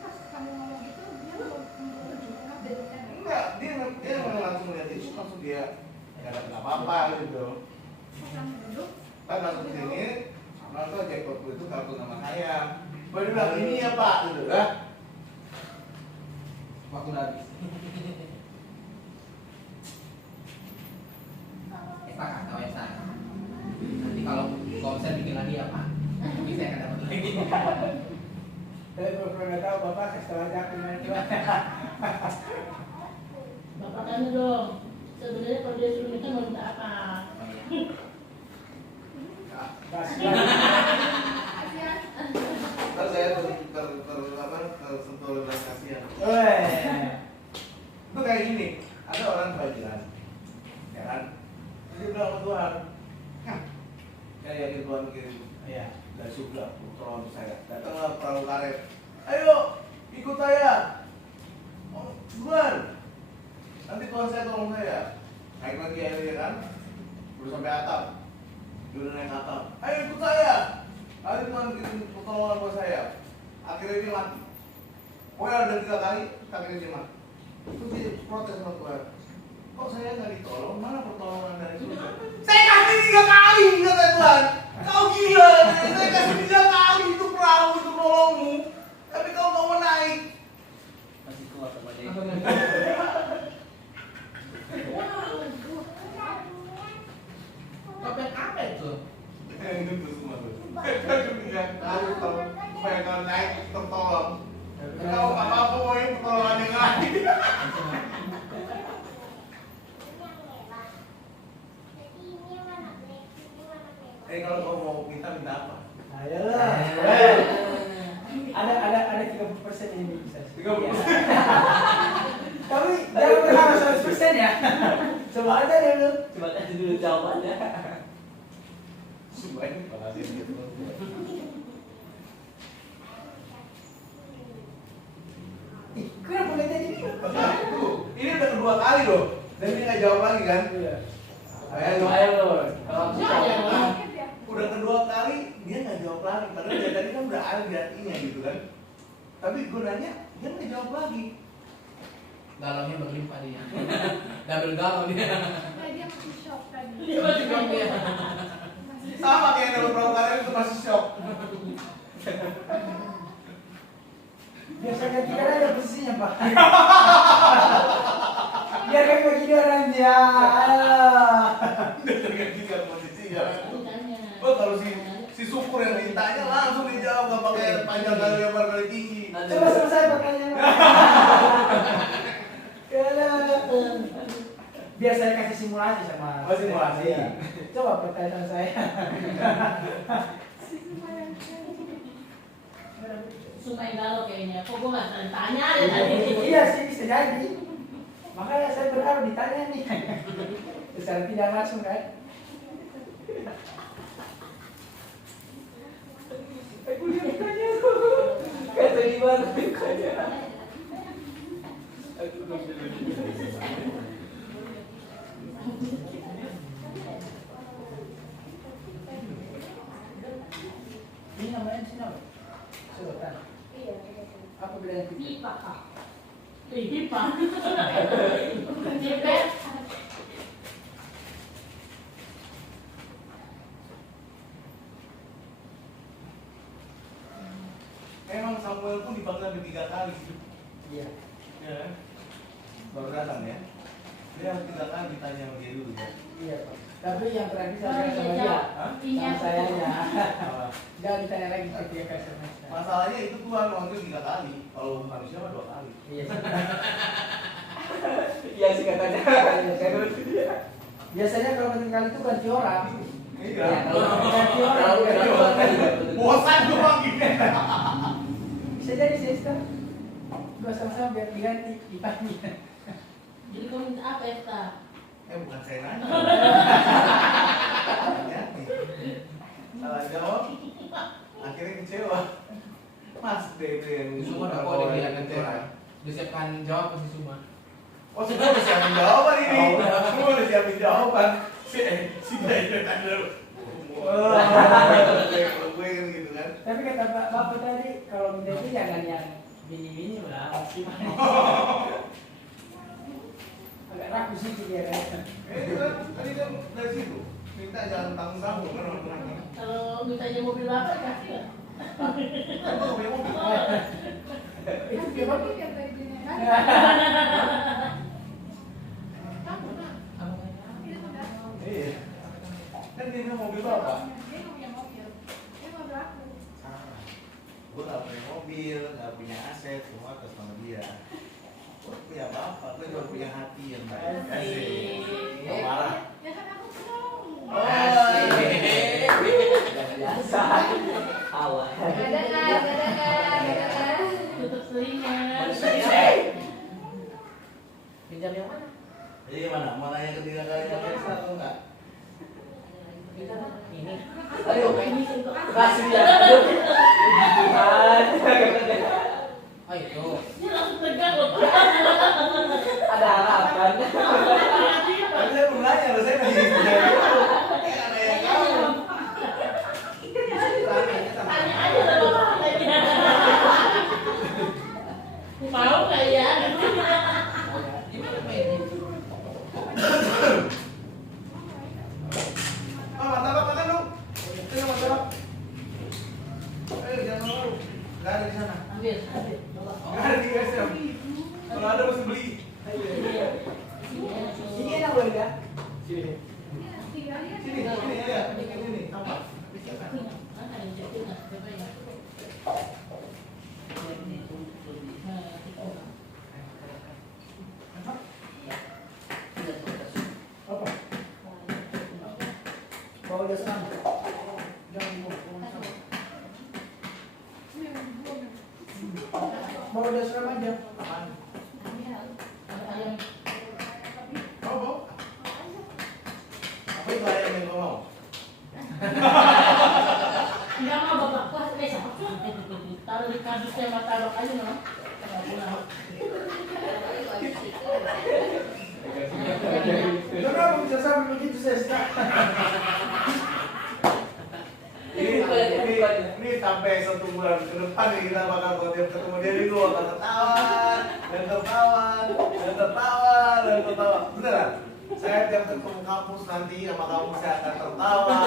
pas kamu ngomong itu dia update kan? Enggak, dia langsung lihat itu langsung dia nggak ada apa-apa gitu. Pas kamu duduk. Kan langsung ke sini, langsung jackpot itu kartu nama saya. Baru bilang ini ya Pak, gitu lah. Waktu udah habis. Esta kan tahu Esta. Nanti kalau konser bikin lagi ya Pak. Mungkin saya akan dapat lagi. Saya pernah nggak tahu bapak kasih tahu aja aku gimana coba. Bapak tanya dong, sebenarnya kalau dia suruh minta mau minta apa? Kasihan. Ntar saya tersentuh oleh belas kasihan. Itu kayak gini, ada orang fajiran, ya kan? Dia bilang sama Tuhan, saya yakin Tuhan kirim, Iya. dari surga, tolong saya. Datanglah perahu karet, ayo ikut saya. Oh, Tuhan, nanti Tuhan saya tolong saya. Naik lagi airnya kan, udah sampai atap, dia udah naik atap. Ayo ikut saya. Nanti Tuhan kirim pertolongan buat saya. Akhirnya dia mati. Pokoknya ada 3 kali, akhirnya dia mati. Itu dia protes sama Tuhan. Kok saya nggak ditolong? Mana pertolongan dari surga? Saya kasih 3 kali, kata Tuhan. Kau gila, saya kasih 3 kali itu perahu untuk nolongmu. Tapi kau nggak mau naik. Masih kuat sama dia. Topeng apa itu? Itu semua tuh. Kasih 3 kali supaya kau naik tertolong. Kau nggak mampu mau pertolongan yang lain. Kalau kau mau minta apa? Ayolah. Ada 30% ini bisa. 30%. Tapi jangan berharap 100% ya. Coba aja dulu. Coba kasih dulu jawabannya. Semuanya makasih gitu. Ih, kenapa nggak jadi? Ini udah kedua kali loh, dan dia nggak jawab lagi kan? Iya. Ayo, Kalau aku udah kedua kali dia nggak jawab lagi, padahal dari tadi kan udah ada di hatinya gitu kan? Tapi gue nanya, dia nggak jawab lagi. Galaunya berlimpah dia. Double galau dia. Kayak dia masih shock tadi. Dia masih Shock dia. Sama kayak yang dapat perahu karet itu masih shock. Biasanya kita ada posisinya pak. Biar kami begini orangnya. Udah tergantikan posisinya. Tanya. Oh kalau si syukur yang ditanya langsung dijawab nggak pakai panjang kali lebar kali tinggi. Coba selesai pertanyaan. Biar saya kasih simulasi sama. Oh, simulasi. Iya. Coba pertanyaan saya. Sungai galau kayaknya. Kok gue nggak saling tanya ya tadi? Iya sih bisa jadi. Makanya saya berharap ditanya nih. Secara tidak langsung kan. Aku lihat ditanya tuh. kata gimana mukanya. Ini namanya siapa? Sedotan. Iya, betul. Apa bedanya? Pipa kak. Pipa. Bukan jepet. Emang Samuel pun dipanggil sampai 3 kali. Iya. Ya kan? Baru datang ya. Dia harus 3 kali ditanya sama dia dulu ya. Iya pak. Tapi yang terakhir Oh, saya sama dia. Hah? Sama saya ya. Apa? Jangan ditanya lagi ketika kasih saya. Masalahnya itu Tuhan manggil 3 kali. Kalau manusia mah 2 kali. Iya. Iya sih katanya. Biasanya kalau penting kali itu ganti orang. Iya. Ganti orang. Bosan gue manggilnya. Bisa jadi sister. Dua sama-sama biar diganti dipanggil. Jadi kau minta apa Esta? Bukan saya nanya. Hati-hati. Salah jawab. Akhirnya kecewa. Mas DP yang Semua udah kode dia kecewa. Disiapkan jawab pasti semua. Oh semua udah siapin jawaban ini. Semua udah siapin jawaban. Si Daya tanya dulu. Gue kan gitu kan. Tapi kata bapak tadi kalau minta itu jangan yang mini-mini lah maksimal. Agak ragu sih dia kan. Tadi kan dari situ. Minta jangan tanggung-tanggung kan orang-orang. Kalau mintanya mobil apa kasih ya? Kan gue punya mobil. Itu Kasih gimana? lagi yang tadi dia kan. Kamu nak. Ini sudah. Iya. Kan dia bilang mobil apa? Dia nggak punya mobil. Dia mobil aku. Gue gak punya mobil, gak punya semua atas nama dia. Kau punya bapak, kau juga punya hati yang baik. Asik. Kau marah. Ya kan aku penolong. Biasa. Awal. Tutup telinga. Pinjam yang mana? Jadi gimana? Mau nanya ketiga kali ekstra atau enggak? Ini. Ayo, kasih ya. Ayo tuh. Dia langsung tegang loh. Ada harapan. Tapi saya belum nanya, loh, saya masih nanya kamu. Tanya aja sama papanya. Mau nggak ya? Pak, martabak makan dong. Ayo martabak. Ayo jangan malu. Nggak ada di sana. Ambil. Nggak ada di guysnya. Kalau ada mesti beli. Ini enak loh ya. Sini. Sini ya. Sini, tambah. Mana yang jadi nggak? Coba ya. Apa? Bawa jas sama. Jangan dibawa. Bawa jas sama aja. Mau? Apa itu ayam yang kau mau? Enggak mau bapak kelas besok. Taruh di kardusnya sama taruh aja no. Kenapa bisa sampai begitu Sesta? Ini sampai 1 bulan ke depan nih kita bakal kalau tiap ketemu dia itu akan tertawa. Beneran? Saya tiap ketemu kampus nanti sama kamu saya akan tertawa.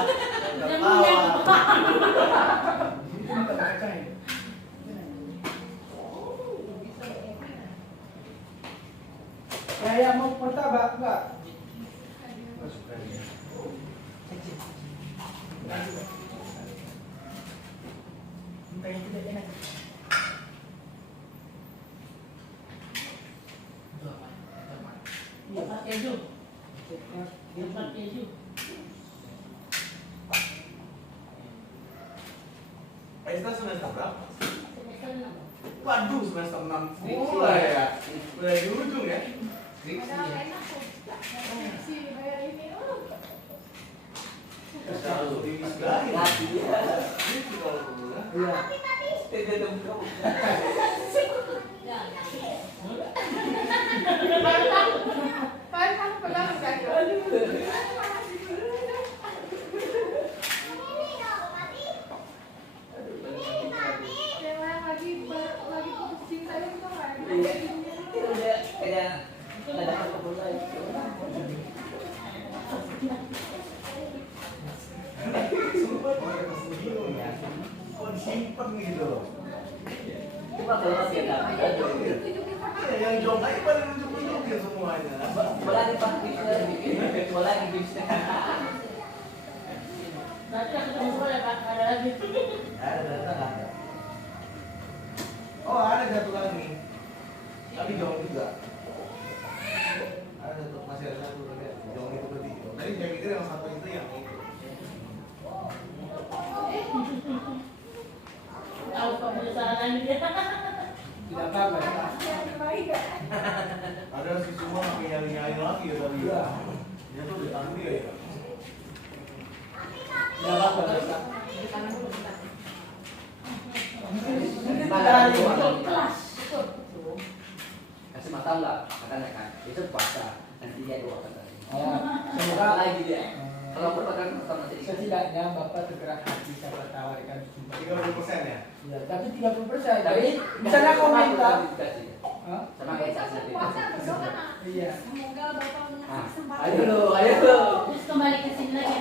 Kayak mau martabak enggak? Minta yang tidak enak. Dapat keju. Dapat keju. Esta semester berapa? Semester 6. Waduh, semester 6 mulai ya. Mulai di ujung ya. Padahal enak tuh. Si bayar ini. Selalu dimisgahin. Ngasih dia. Gitu kalau dulu ya. Iya. Tidak dong. Padahal kamu pegang kan? Cewek lagi putus cinta itu kan? Udah kayak nggak dapat keputusan. Sumpah kalau ada bingung ya. Kok disimpan gitu loh. Cuma kalau masih ada. Iya, yang jong aja pada nunjuk-nunjukin semuanya. Bola di praktis lagi. Bola di bisnis. Nanti aku tunggu boleh Pak, nggak ada lagi. Ada. Oh, ada satu lagi. Tapi jong juga. Ada satu, masih ada satu tapi jong itu lebih. Tadi saya pikir yang satu itu yang itu. Tahu kebesaran dia. Tidak apa-apa ya. Ada si semua pakai nyari-nyari lagi ya tadi ya. Dia tuh di tangan dia ya. Tidak apa-apa Sesta. Mungkin Dari Kelas. kasih makan lah, katanya kan. Itu puasa. Nanti dia 2 kali. Semoga Lagi dia. Kalau berpakan pertama jadi setidaknya Bapak tergerak hati siapa tahu akan jumpa. 30% ya? Ya, tapi 30%. Tapi Jadi misalnya kau minta, Hah? Sama Besok kayak puasa berdoa. iya. Semoga Bapak mengasih kesempatan. Ayo, ayo. Terus kembali ke sini lagi.